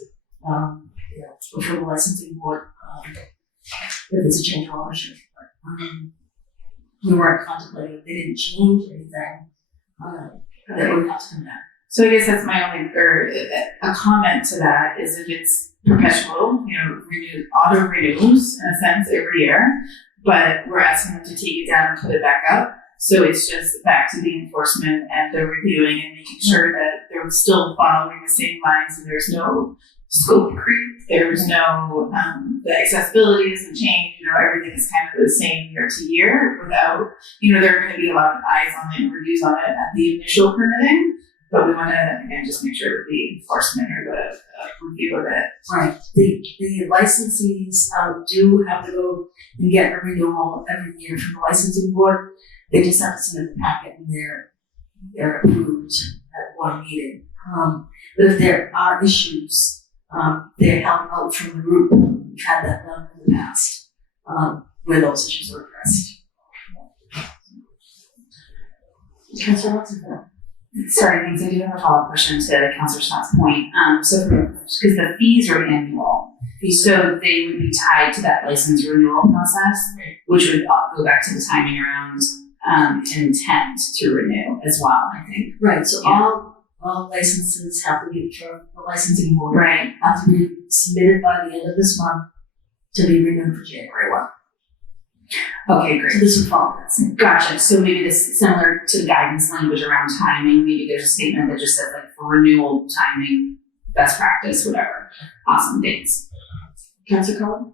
before the licensing board, if it's a change of ownership. We weren't contemplating, if they didn't change anything, that would have to come back. So I guess that's my only, or a comment to that is if it's perpetual, auto renews in a sense every year, but we're asking them to take it down and put it back up. So it's just back to the enforcement and the reviewing and making sure that they're still following the same lines and there's no scope creep, there's no, the accessibility doesn't change, everything is kind of the same year to year without, there are going to be a lot of eyes on it and reviews on it at the initial permitting. But we want to, again, just make sure that the enforcement or the review of it. Right. The licensees do have to go and get a renewal every year from the licensing board. They just have to submit the packet and they're approved at one meeting. But if there are issues, they're held out from the group. We've had that done in the past where those issues were addressed. Councilor Watson? Sorry, thanks. I do have a follow-up question to Councilor Scott's point. So, because the fees are annual, so they would be tied to that license renewal process, which would go back to the timing around intent to renew as well, I think. Right. So all licenses have to be for the licensing board. Right. Have to be submitted by the end of this month to be renewed for January 1. Okay, great. So this would follow that same. Gotcha. So maybe this is similar to the guidance language around timing. Maybe there's a statement that just says for renewal timing, best practice, whatever. Awesome. Thanks. Councilor Cullen?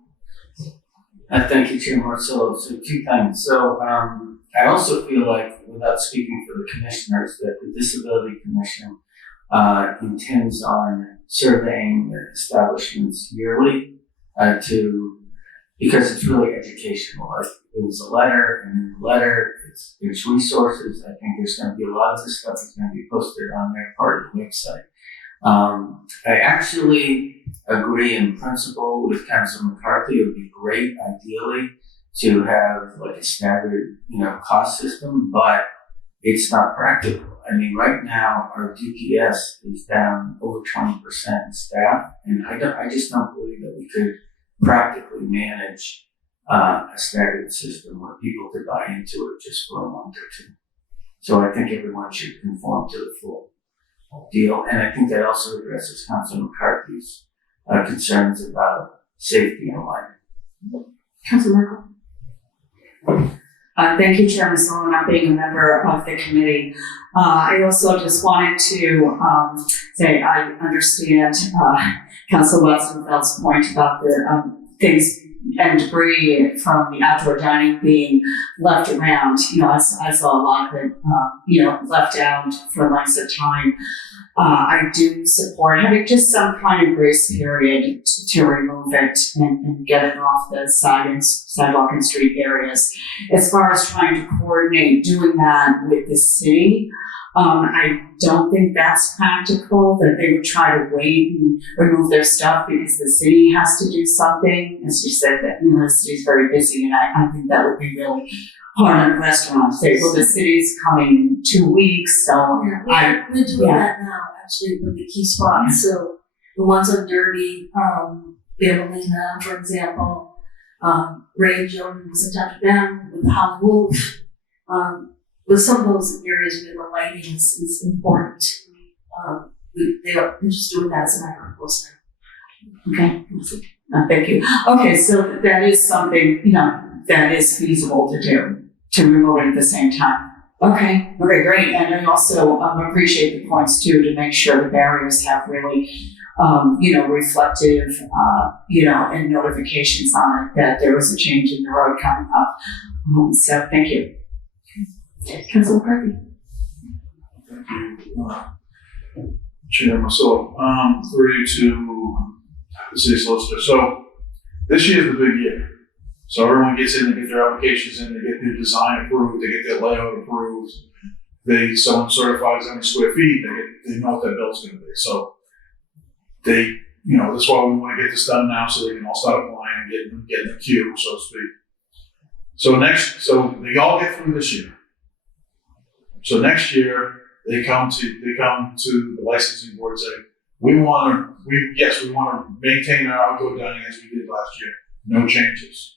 Thank you, Chair Marcillo. So 2 things. So I also feel like, without speaking for the commissioners, that the Disability Commission intends on surveying their establishments yearly because it's really educational. Like, it was a letter, and in the letter, there's resources. I think there's going to be a lot of this stuff that's going to be posted on their part of the website. I actually agree in principle with Councilor McCarthy. It would be great, ideally, to have like a standard, cost system, but it's not practical. I mean, right now our DPS is down over 20% in staff, and I just don't believe that we could practically manage a staggered system where people could buy into it just for a month or 2. So I think everyone should conform to the full deal. And I think that also addresses Councilor McCarthy's concerns about safety and alignment. Councilor Merkel? Thank you, Chair Marcillo, not being a member of the committee. I also just wanted to say I understand Councilor Watson-Feld's point about the things and debris from the outdoor dining being left around. I saw a lot of it, left out for lengths of time. I do support having just some kind of grace period to remove it and get it off the sidewalk and street areas. As far as trying to coordinate doing that with the city, I don't think that's practical, that they would try to wait and remove their stuff because the city has to do something. As you said, that the city's very busy, and I think that would be really hard on a restaurant to say, well, the city's coming in 2 weeks, so we're doing that now, actually, with the key spots. So the ones on Derby, Beverly, for example, Ray and Jordan was in touch with them, with Holly Wolf. With some of those areas where the lighting is important, they're just doing that as a matter of course now. Okay. Thank you. Okay, so that is something, that is feasible to do, to remove it at the same time. Okay, great. And I also appreciate the points too, to make sure the barriers have really, reflective, and notifications on it that there was a change in the road coming up. So thank you. Councilor Murphy. Thank you, Chair. So, through you to the city solicitor. So, this year's the big year. So everyone gets in, they get their applications in, they get their design approved, they get their layout approved. Someone certifies how many square feet, they know what that bill's gonna be. So that's why we want to get this done now so they can all start applying and get in the queue, so to speak. So they all get through this year. So next year they come to the licensing board and say, we want to maintain our outdoor dining as we did last year. No changes.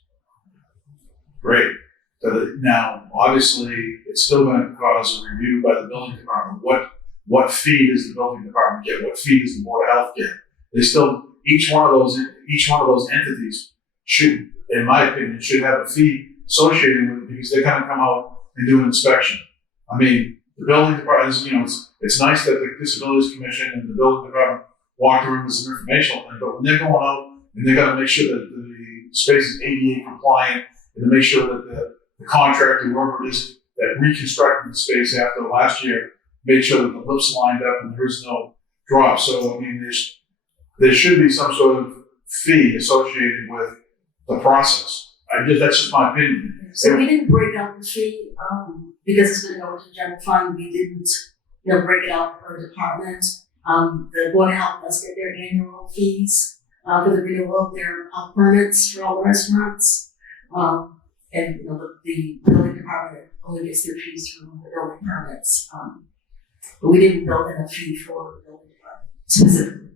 Great. Now, obviously, it's still going to cause a review by the building department. What fee does the building department get? What fee does the Board of Health get? Each one of those entities should, in my opinion, should have a fee associated with it because they're going to come out and do an inspection. I mean, the building department is, it's nice that the Disabilities Commission and the building department walk around as an informational thing, but when they're going out and they're going to make sure that the space is ADA compliant and to make sure that the contractor, whoever it is that reconstructed the space after last year, made sure that the lips lined up and there is no drop. So, I mean, there should be some sort of fee associated with the process. That's just my opinion. So we didn't break out the fee, because it's going to go into the general fund. We didn't, break it out per department. The Board of Health does get their annual fees, for the renewal of their health permits for all the restaurants. And the building department only gets their fees from the building permits. But we didn't build in a fee for the building department specifically.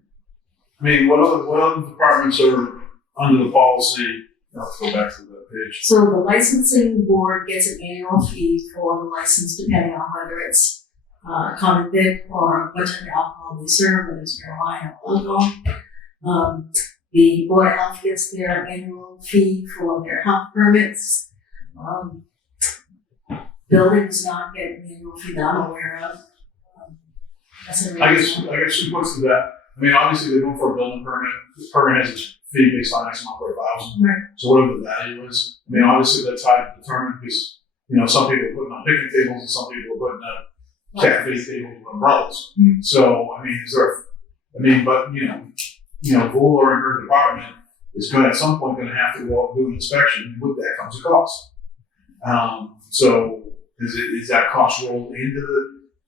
I mean, what other departments are under the policy? Let's go back to that page. So the licensing board gets an annual fee for the license, depending on whether it's common vic or what type of alcohol they serve, whether it's marijuana or alcohol. The Board of Health gets their annual fee for their health permits. Buildings not get an annual fee that I'm aware of. I guess who puts to that? I mean, obviously they're going for a building permit. The permit has a fee based on X amount per $1,000. Right. So whatever the value is, I mean, obviously that's hard to determine because some people are putting on picnic tables and some people are putting on cafe tables with umbrellas. Mm-hmm. So I mean, but Vula and her department is going at some point going to have to go out and do an inspection, and with that comes a cost. So is that cost rolled into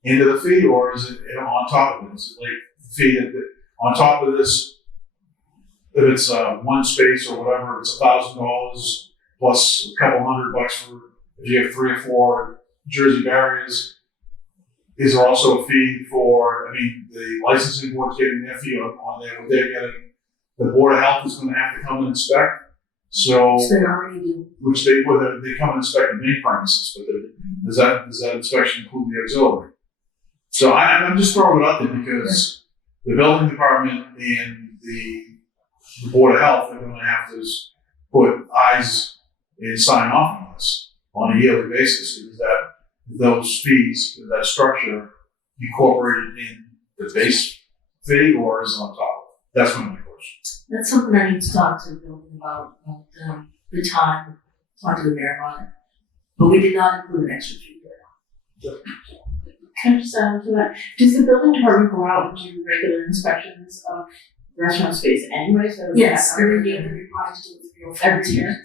the fee, or is it on top of it? Is it like the fee that on top of this? If it's one space or whatever, it's $1,000 plus a couple $100 for if you have 3 or 4 Jersey barriers. Is there also a fee for? I mean, the licensing board's getting their fee on there. What they're getting, the Board of Health is going to have to come and inspect. So they already do. Which they come and inspect the main premises, but does that inspection include the auxiliary? So I'm just throwing it out there because the building department and the Board of Health are going to have to put eyes and sign off on this on a yearly basis. Is that those fees, that structure incorporated in the base fee, or is it on top of it? That's one of my questions. That's something I need to talk to the building about the time, talk to the mayor about it. But we did not include an extra fee there. Can I just add on to that? Does the building department go out and do regular inspections of restaurant space anyway? So yes, every year they're required to do it every year.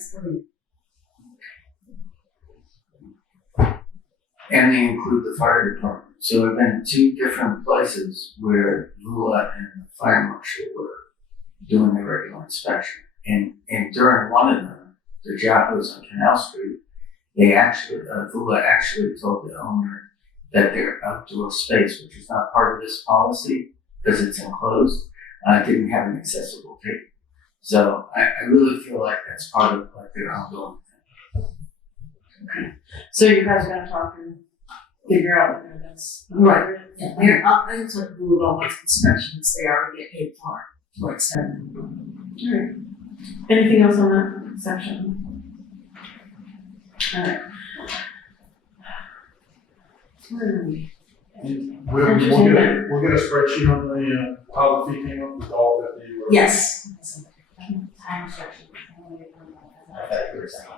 And they include the fire department. So I've been 2 different places where Lula and the fire marshal were doing their regular inspection. And during one of them, the job was on Canal Street, Lula actually told the owner that their outdoor space, which is not part of this policy because it's enclosed, didn't have an accessible gate. So I really feel like that's part of like their ongoing. So you guys are gonna talk and figure out whether that's. Right. Yeah, I can talk to Google about what inspections they already get paid for extended. Alright. Anything else on that section? Alright. Where are we? We'll get a spreadsheet on the, how the fee came up with all 50. or- Yes. Time restriction. I thought you were saying.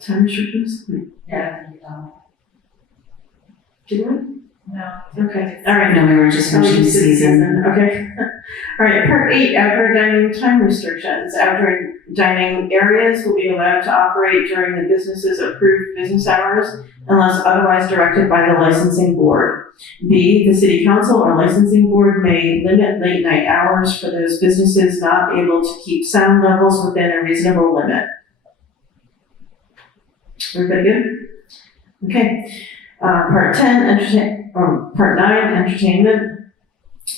Time restrictions? Yeah. Did we? No. Okay, alright. No, we were just mentioning season. Okay. Alright, part 8, outdoor dining time restrictions. Outdoor dining areas will be allowed to operate during the business's approved business hours unless otherwise directed by the licensing board. B, the city council or licensing board may limit late night hours for those businesses not able to keep sound levels within a reasonable limit. Everybody good? Okay. Part 9, entertainment.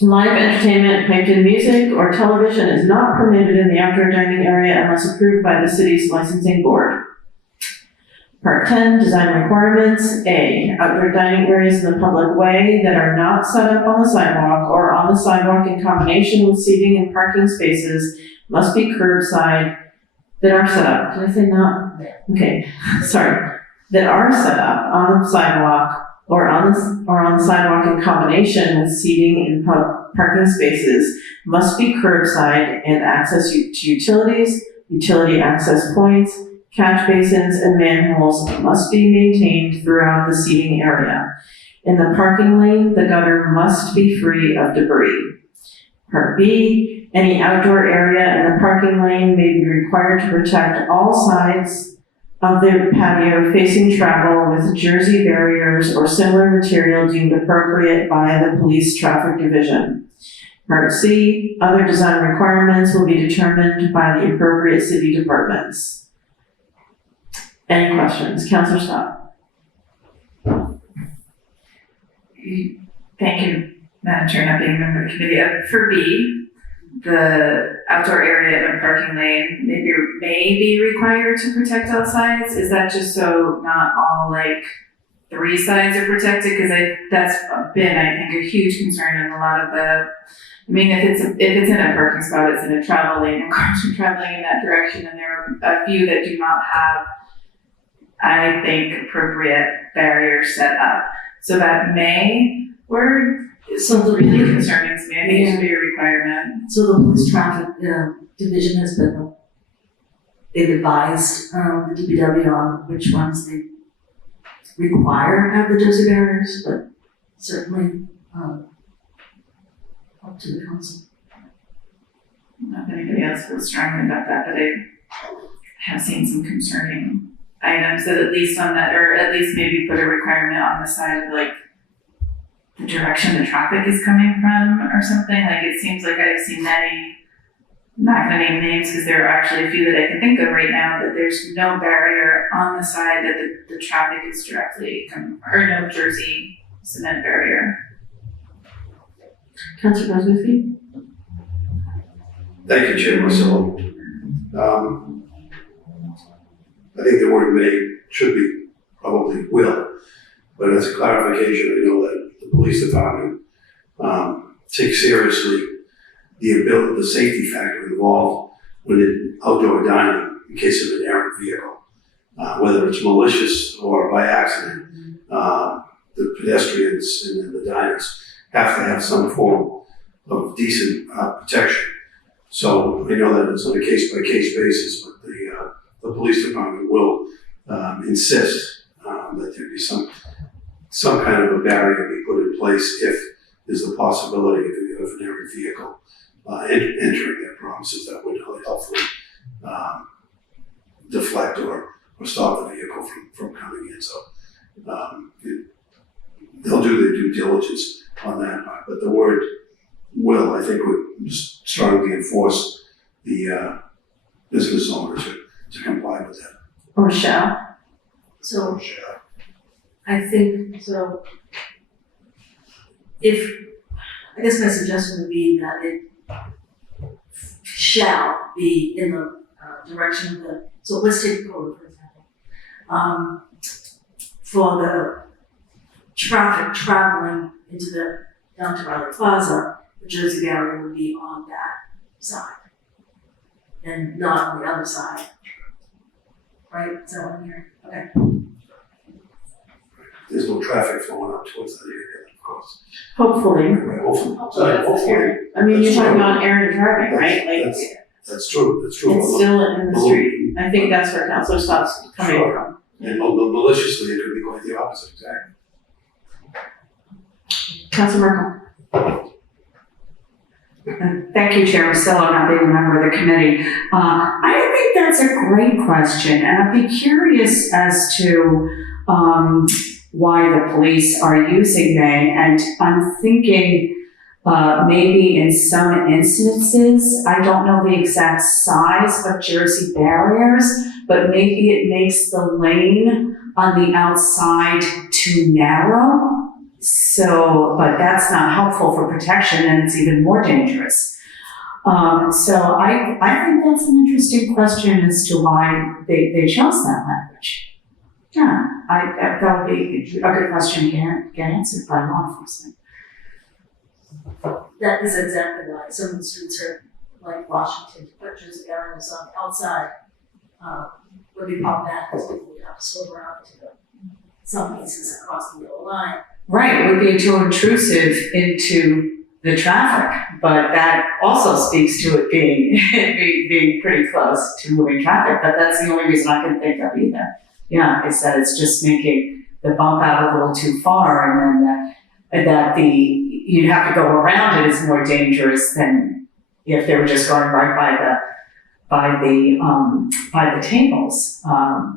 Live entertainment, piped-in music, or television is not permitted in the outdoor dining area unless approved by the city's licensing board. Part 10, design requirements. A, outdoor dining areas in the public way that are not set up on the sidewalk or on the sidewalk in combination with seating and parking spaces must be curbside that are set up. Did I say not? Okay, sorry. That are set up on the sidewalk or on the sidewalk in combination with seating and parking spaces must be curbside and access to utilities, utility access points, catch basins, and manholes must be maintained throughout the seating area. In the parking lane, the gutter must be free of debris. Part B, any outdoor area in the parking lane may be required to protect all sides of the patio facing travel with jersey barriers or similar material deemed appropriate by the police traffic division. Part C, other design requirements will be determined by the appropriate city departments. Any questions? Councilor Scott? Thank you, Madam Chair, not being a member of the committee. For B, the outdoor area in a parking lane may be required to protect all sides. Is that just so not all like 3 sides are protected? Because that's been, I think, a huge concern in a lot of the. I mean, if it's in a parking spot, it's in a travel lane, and cars are traveling in that direction, and there are a few that do not have, I think, appropriate barriers set up. So that may word. So the really concerning to me. I think it should be a requirement. So the police traffic division has been, they've advised the DPW on which ones they require have the jersey barriers, but certainly up to the council. I don't know if anybody else feels strongly about that, but I have seen some concerning items that at least on that, or at least maybe put a requirement on the side of like the direction the traffic is coming from or something. Like it seems like I've seen many, I'm not gonna name names because there are actually a few that I can think of right now, that there's no barrier on the side that the traffic is directly coming from, or no jersey cement barrier. Councilor Goslewski? Thank you, Chair Marcillo. I think the word may should be probably will, but as a clarification, I know that the police department takes seriously the safety factor involved when in outdoor dining in case of an errant vehicle, whether it's malicious or by accident. The pedestrians and the diners have to have some form of decent protection. So I know that it's on a case-by-case basis, but the police department will insist that there be some kind of a barrier be put in place if there's the possibility of an errant vehicle entering their premises that would hopefully deflect or stop the vehicle from coming in. So they'll do their due diligence on that part. But the word will, I think, would just strongly enforce the business owner to comply with that. Or shall? So I think, so I guess my suggestion would be that shall be in the direction of the, so let's take code, for example. For the traffic traveling into the down to Riley Plaza, the Jersey barrier would be on that side and not on the other side. Right? Is that what I'm hearing? Okay. There's no traffic flowing up towards that area, of course. Hopefully. Right, hopefully. I mean, you're talking about Aaron traffic, right? Like, That's true, that's true. it's still in the street. I think that's where Councilor Scott's coming Sure. from. And maliciously, it could be quite the opposite, exactly. Councilor Merkel. Thank you, Chair Marcillo, not being a member of the committee. I think that's a great question, and I'd be curious as to why the police are using May. And I'm thinking maybe in some instances, I don't know the exact size of Jersey barriers, but maybe it makes the lane on the outside too narrow. So, but that's not helpful for protection, and it's even more dangerous. So I think that's an interesting question as to why they chose that language. Yeah, that would be a good question to get answered by law enforcement. That is exactly why some of the streets are like Washington, but Jersey barriers on the outside would be problematic because people would have to swerve around to some cases across the yellow line. Right, it would be too intrusive into the traffic, but that also speaks to it being pretty close to moving traffic. But that's the only reason I can think of either. Yeah, is that it's just making the bump out a little too far, and then that you'd have to go around it is more dangerous than if they were just going right by the tables.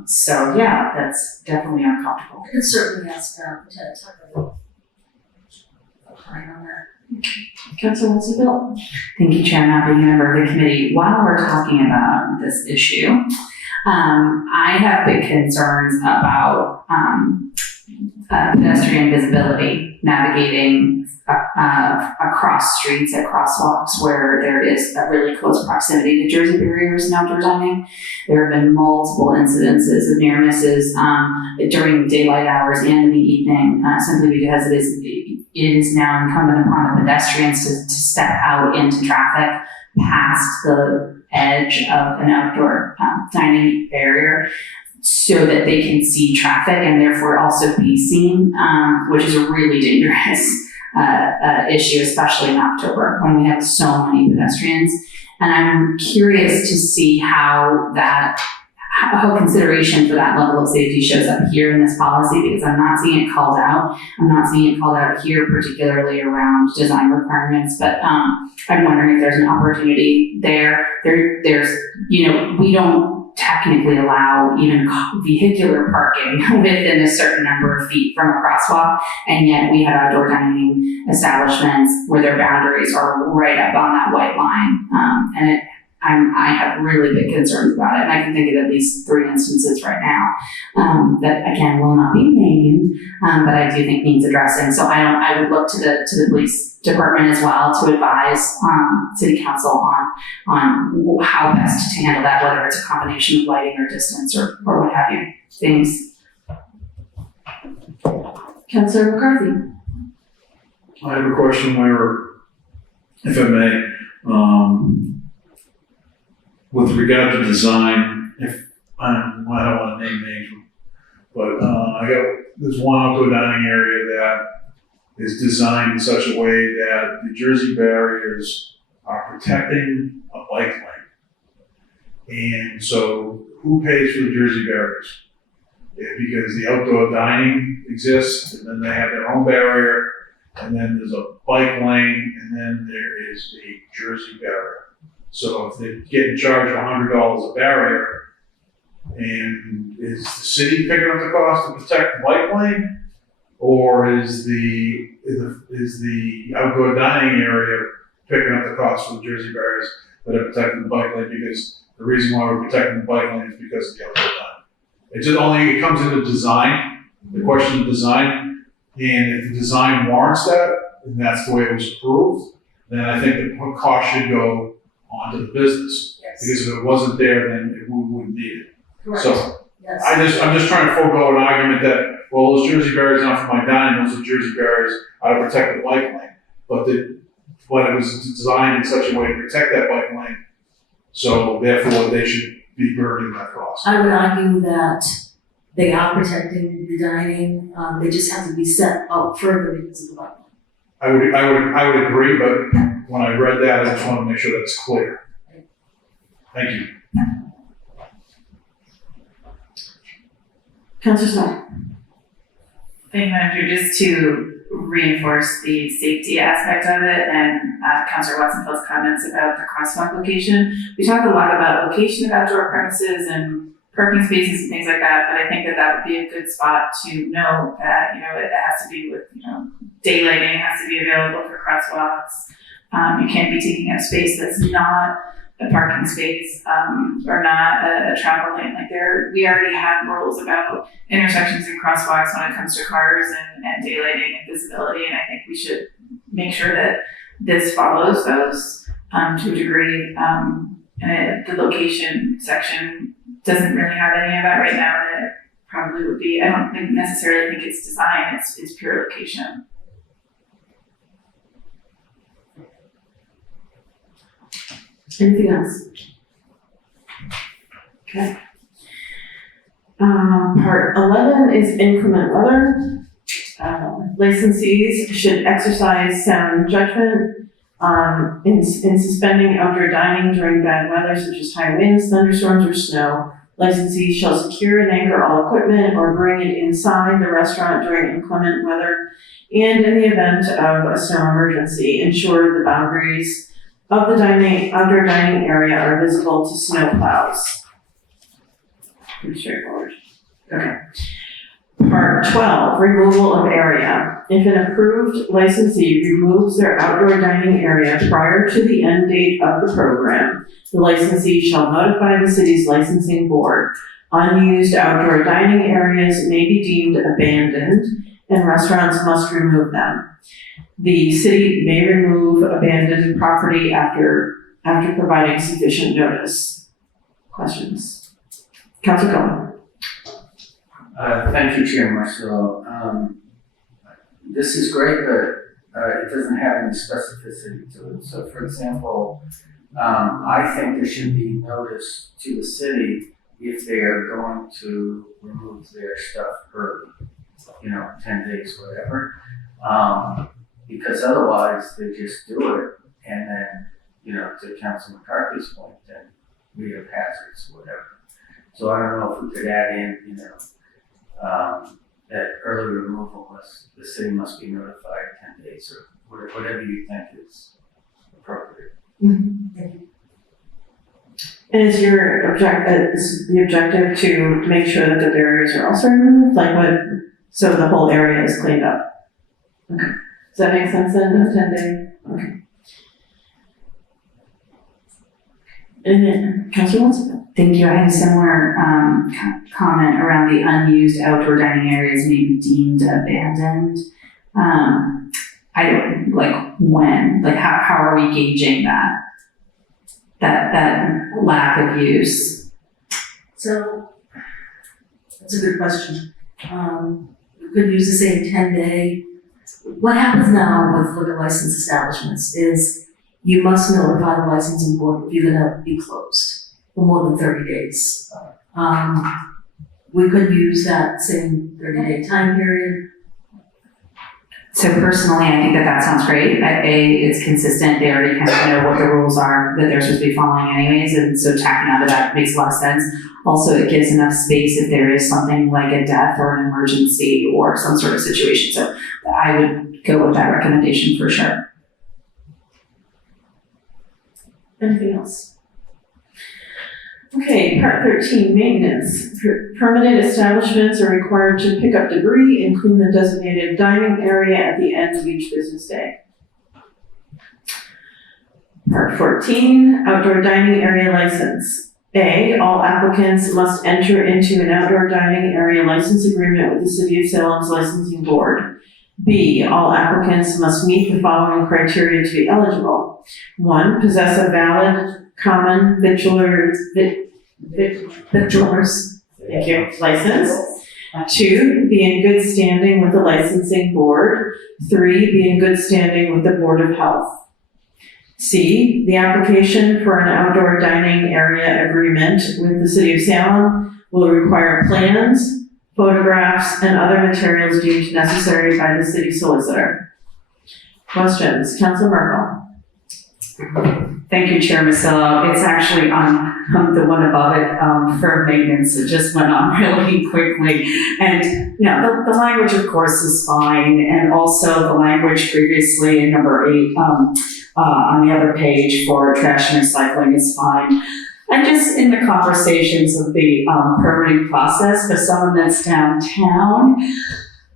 So yeah, that's definitely uncomfortable. I could certainly ask Lieutenant Tucker to opine on that. Councilor Winslow. Thank you, Chair, not being a member of the committee. While we're talking about this issue, I have big concerns about pedestrian visibility, navigating across streets at crosswalks where there is a really close proximity to Jersey barriers and outdoor dining. There have been multiple incidences of near misses during daylight hours and in the evening, simply because it is now incumbent upon the pedestrians to step out into traffic past the edge of an outdoor dining barrier so that they can see traffic and therefore also be seen, which is a really dangerous issue, especially in October when we have so many pedestrians. And I'm curious to see how consideration for that level of safety shows up here in this policy, because I'm not seeing it called out. I'm not seeing it called out here, particularly around design requirements, but I'm wondering if there's an opportunity there. There's, we don't technically allow even vehicular parking within a certain number of feet from a crosswalk, and yet we have outdoor dining establishments where their boundaries are right up on that white line, and I have really big concerns about it, and I can think of at least 3 instances right now that again will not be named, but I do think needs addressing. So I would look to the police department as well to advise city council on how best to handle that, whether it's a combination of lighting or distance or what have you. Thanks. Councilor McCarthy. I have a question where, if I may, with regard to design, I don't want to name names, but there's one outdoor dining area that is designed in such a way that the Jersey barriers are protecting a bike lane. And so who pays for the Jersey barriers? Because the outdoor dining exists, and then they have their own barrier, and then there's a bike lane, and then there is a Jersey barrier. So if they're getting charged $100 a barrier, and is the city picking up the cost to protect the bike lane, or is the outdoor dining area picking up the cost for the Jersey barriers that are protecting the bike lane? Because the reason why we're protecting the bike lane is because of the outdoor dining. It comes into design, the question of design, and if the design warrants that, and that's the way it was approved, then I think the cost should go onto the business. Yes. Because if it wasn't there, then we wouldn't need it. Correct. So Yes. I'm just trying to forego an argument that, well, those Jersey barriers aren't for my dining, those are Jersey barriers out to protect the bike lane. But it was designed in such a way to protect that bike lane, so therefore they should be burdening that cost. I would argue that they are protecting the dining, they just have to be set up further because of the bike lane. I would agree, but when I read that, I just want to make sure that's clear. Thank you. Councilor Smith. Thank you, Madam Chair. Just to reinforce the safety aspect of it and Councilor Watson-Field's comments about the crosswalk location. We talk a lot about location of outdoor premises and parking spaces and things like that, but I think that would be a good spot to know that, it has to be with, daylighting has to be available for crosswalks. You can't be taking up space that's not a parking space or not a travel lane. We already have rules about intersections and crosswalks when it comes to cars and daylighting and visibility, and I think we should make sure that this follows those to a degree. And the location section doesn't really have any of that right now, and it probably would be. I don't necessarily think it's design; it's pure location. Anything else? Okay. Part 11 is inclement weather. Licensees should exercise sound judgment in suspending outdoor dining during bad weather such as high winds, thunderstorms, or snow. Licensees shall secure and anchor all equipment or bring it inside the restaurant during inclement weather, and in the event of a snow emergency, ensure the boundaries of the outdoor dining area are visible to snow plows. Pretty straightforward. Okay. Part 12, removal of area. If an approved licensee removes their outdoor dining area prior to the end date of the program, the licensee shall notify the city's licensing board. Unused outdoor dining areas may be deemed abandoned, and restaurants must remove them. The city may remove abandoned property after providing sufficient notice. Questions? Councilor Cohen. Thank you, Chair Marcillo. This is great, but it doesn't have any specificity to it. So, for example, I think there should be notice to the city if they are going to remove their stuff early, 10 days, whatever. Because otherwise they just do it, and then, to Councilor McCarthy's point, then we have hazards, whatever. So I don't know if we could add in, that early removal the city must be notified 10 days, or whatever you think is appropriate. Mm-hmm. And is the objective to make sure that the barriers are also removed? So the whole area is cleaned up? Okay. Does that make sense then, 10 day? Okay. And then, Councilor Watson. Thank you. I had a similar comment around the unused outdoor dining areas may be deemed abandoned. I don't, when? How are we gauging that lack of use? So, that's a good question. We could use the same 10-day. What happens now with liquor license establishments is you must notify the licensing board if you're gonna be closed for more than 30 days. We could use that same 30-day time period. So personally, I think that sounds great. It's consistent. They already kind of know what the rules are that they're supposed to be following anyways, and so tacking onto that makes a lot of sense. Also, it gives enough space if there is something like a death or an emergency or some sort of situation. So I would go with that recommendation for sure. Anything else? Okay, part 13, maintenance. Permanent establishments are required to pick up debris and clean the designated dining area at the end of each business day. Part 14, outdoor dining area license. A, all applicants must enter into an outdoor dining area license agreement with the City of Salem's licensing board. B, all applicants must meet the following criteria to be eligible. 1, possess a valid common victualler's thank you, license. 2, be in good standing with the licensing board. 3, be in good standing with the Board of Health. C, the application for an outdoor dining area agreement with the City of Salem will require plans, photographs, and other materials deemed necessary by the city solicitor. Questions? Council Merkel. Thank you, Chair Masillo. It's actually on the one above it for maintenance. It just went on really quickly. And the language, of course, is fine. And also the language previously in number 8 on the other page for trash and recycling is fine. And just in the conversations of the permitting process for someone that's downtown,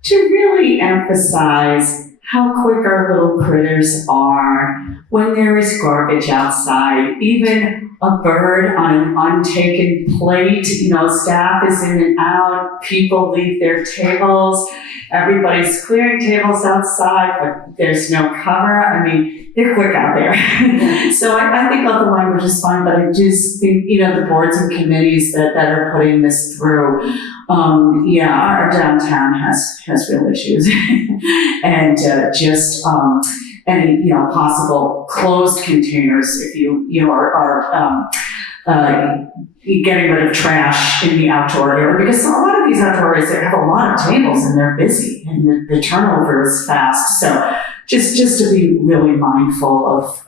to really emphasize how quick our little critters are when there is garbage outside. Even a bird on an untaken plate, staff is in and out, people leave their tables, everybody's clearing tables outside, but there's no cover. I mean, they're quick out there. So I think all the language is fine, but I just think, the boards and committees that are putting this through, our downtown has real issues. And any, possible closed containers if you are getting rid of trash in the outdoor area, because a lot of these outdoor areas, they have a lot of tables and they're busy and the turnover is fast. So just to be really mindful of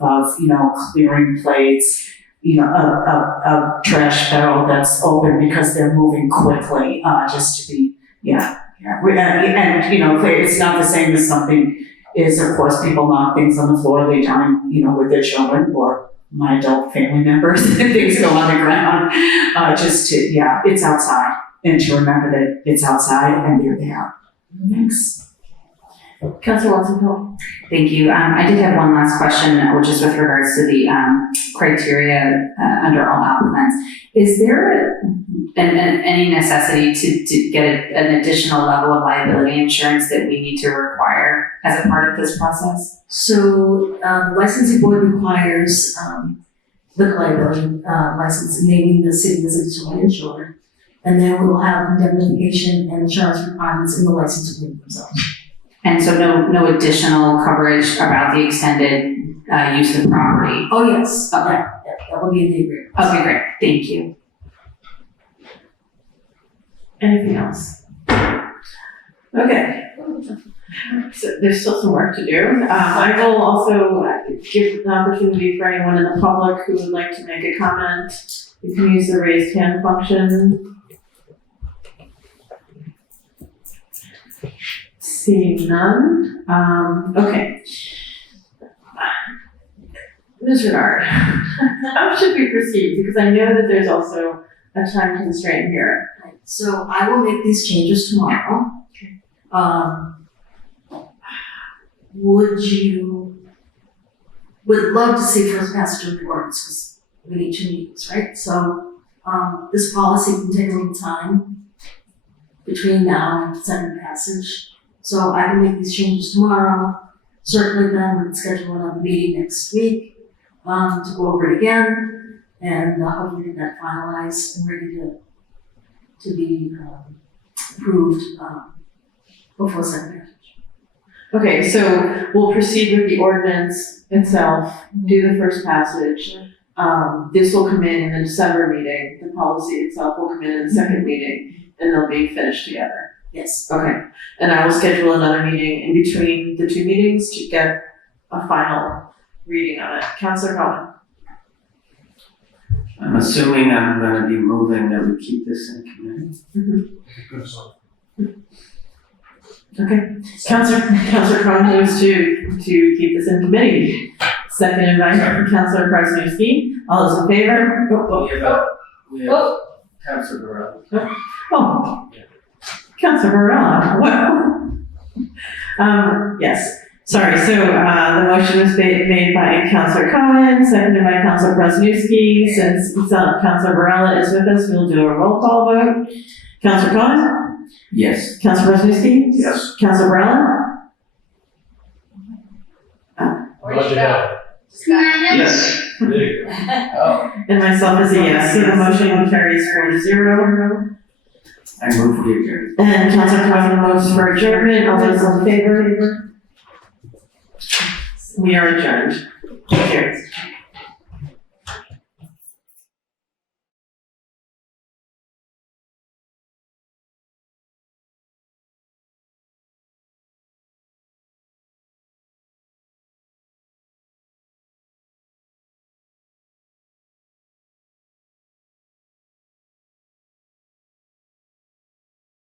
clearing plates, a trash barrel that's open because they're moving quickly, just to be, and it's not the same as something is, of course, people knock things on the floor, they dine, with their children or my adult family members, and things go on the ground. It's outside, and to remember that it's outside and they're there. Thanks. Councilor Watson-Hill. Thank you. I did have one last question, which is with regards to the criteria under all applicants. Is there any necessity to get an additional level of liability insurance that we need to require as a part of this process? So the licensing board requires liquor liability license, naming the city as additionally insured, and then we will have indemnification and insurance requirements in the license agreement themselves. And so no additional coverage about the extended use of the property? Oh, yes. Okay. Yeah, that will be in the agreement. Okay, great. Thank you. Anything else? Okay. So there's still some work to do. I will also give an opportunity for anyone in the public who would like to make a comment. You can use the raised hand function. Seeing none. Okay. Ms. Renard, how should we proceed? Because I know that there's also a time constraint here. So I will make these changes tomorrow. Would love to see first passage of the ordinance because we need 2 meetings, right? So this policy can take a little time between now and second passage. So I can make these changes tomorrow. Certainly then we can schedule another meeting next week to go over it again and hopefully get that finalized and ready to be approved before second passage. Okay, so we'll proceed with the ordinance itself, do the first passage. This will come in the December meeting. The policy itself will come in the second meeting, and they'll be finished together. Yes. Okay, and I will schedule another meeting in between the 2 meetings to get a final reading of it. Councilor Cohen. I'm assuming I'm going to be moving that we keep this in committee. Okay, Councilor Cohen moves to keep this in committee. Seconded by Councilor Krasnowski. All those in favor? We have Councilor Varela. Oh, Councilor Varela. Wow. Yes. Sorry. So the motion was made by Councilor Cohen, seconded by Councilor Krasnowski. Since Councilor Varela is with us, we'll do a roll call vote. Councilor Cohen. Yes. Councilor Krasnowski? Yes. Councilor Varela? Where'd you go? Yes. There you go. And myself is a yes, so the motion carries 4-0. I move for the adjournment. And Council President moves for adjournment. All those in favor? We are adjourned. Cheers.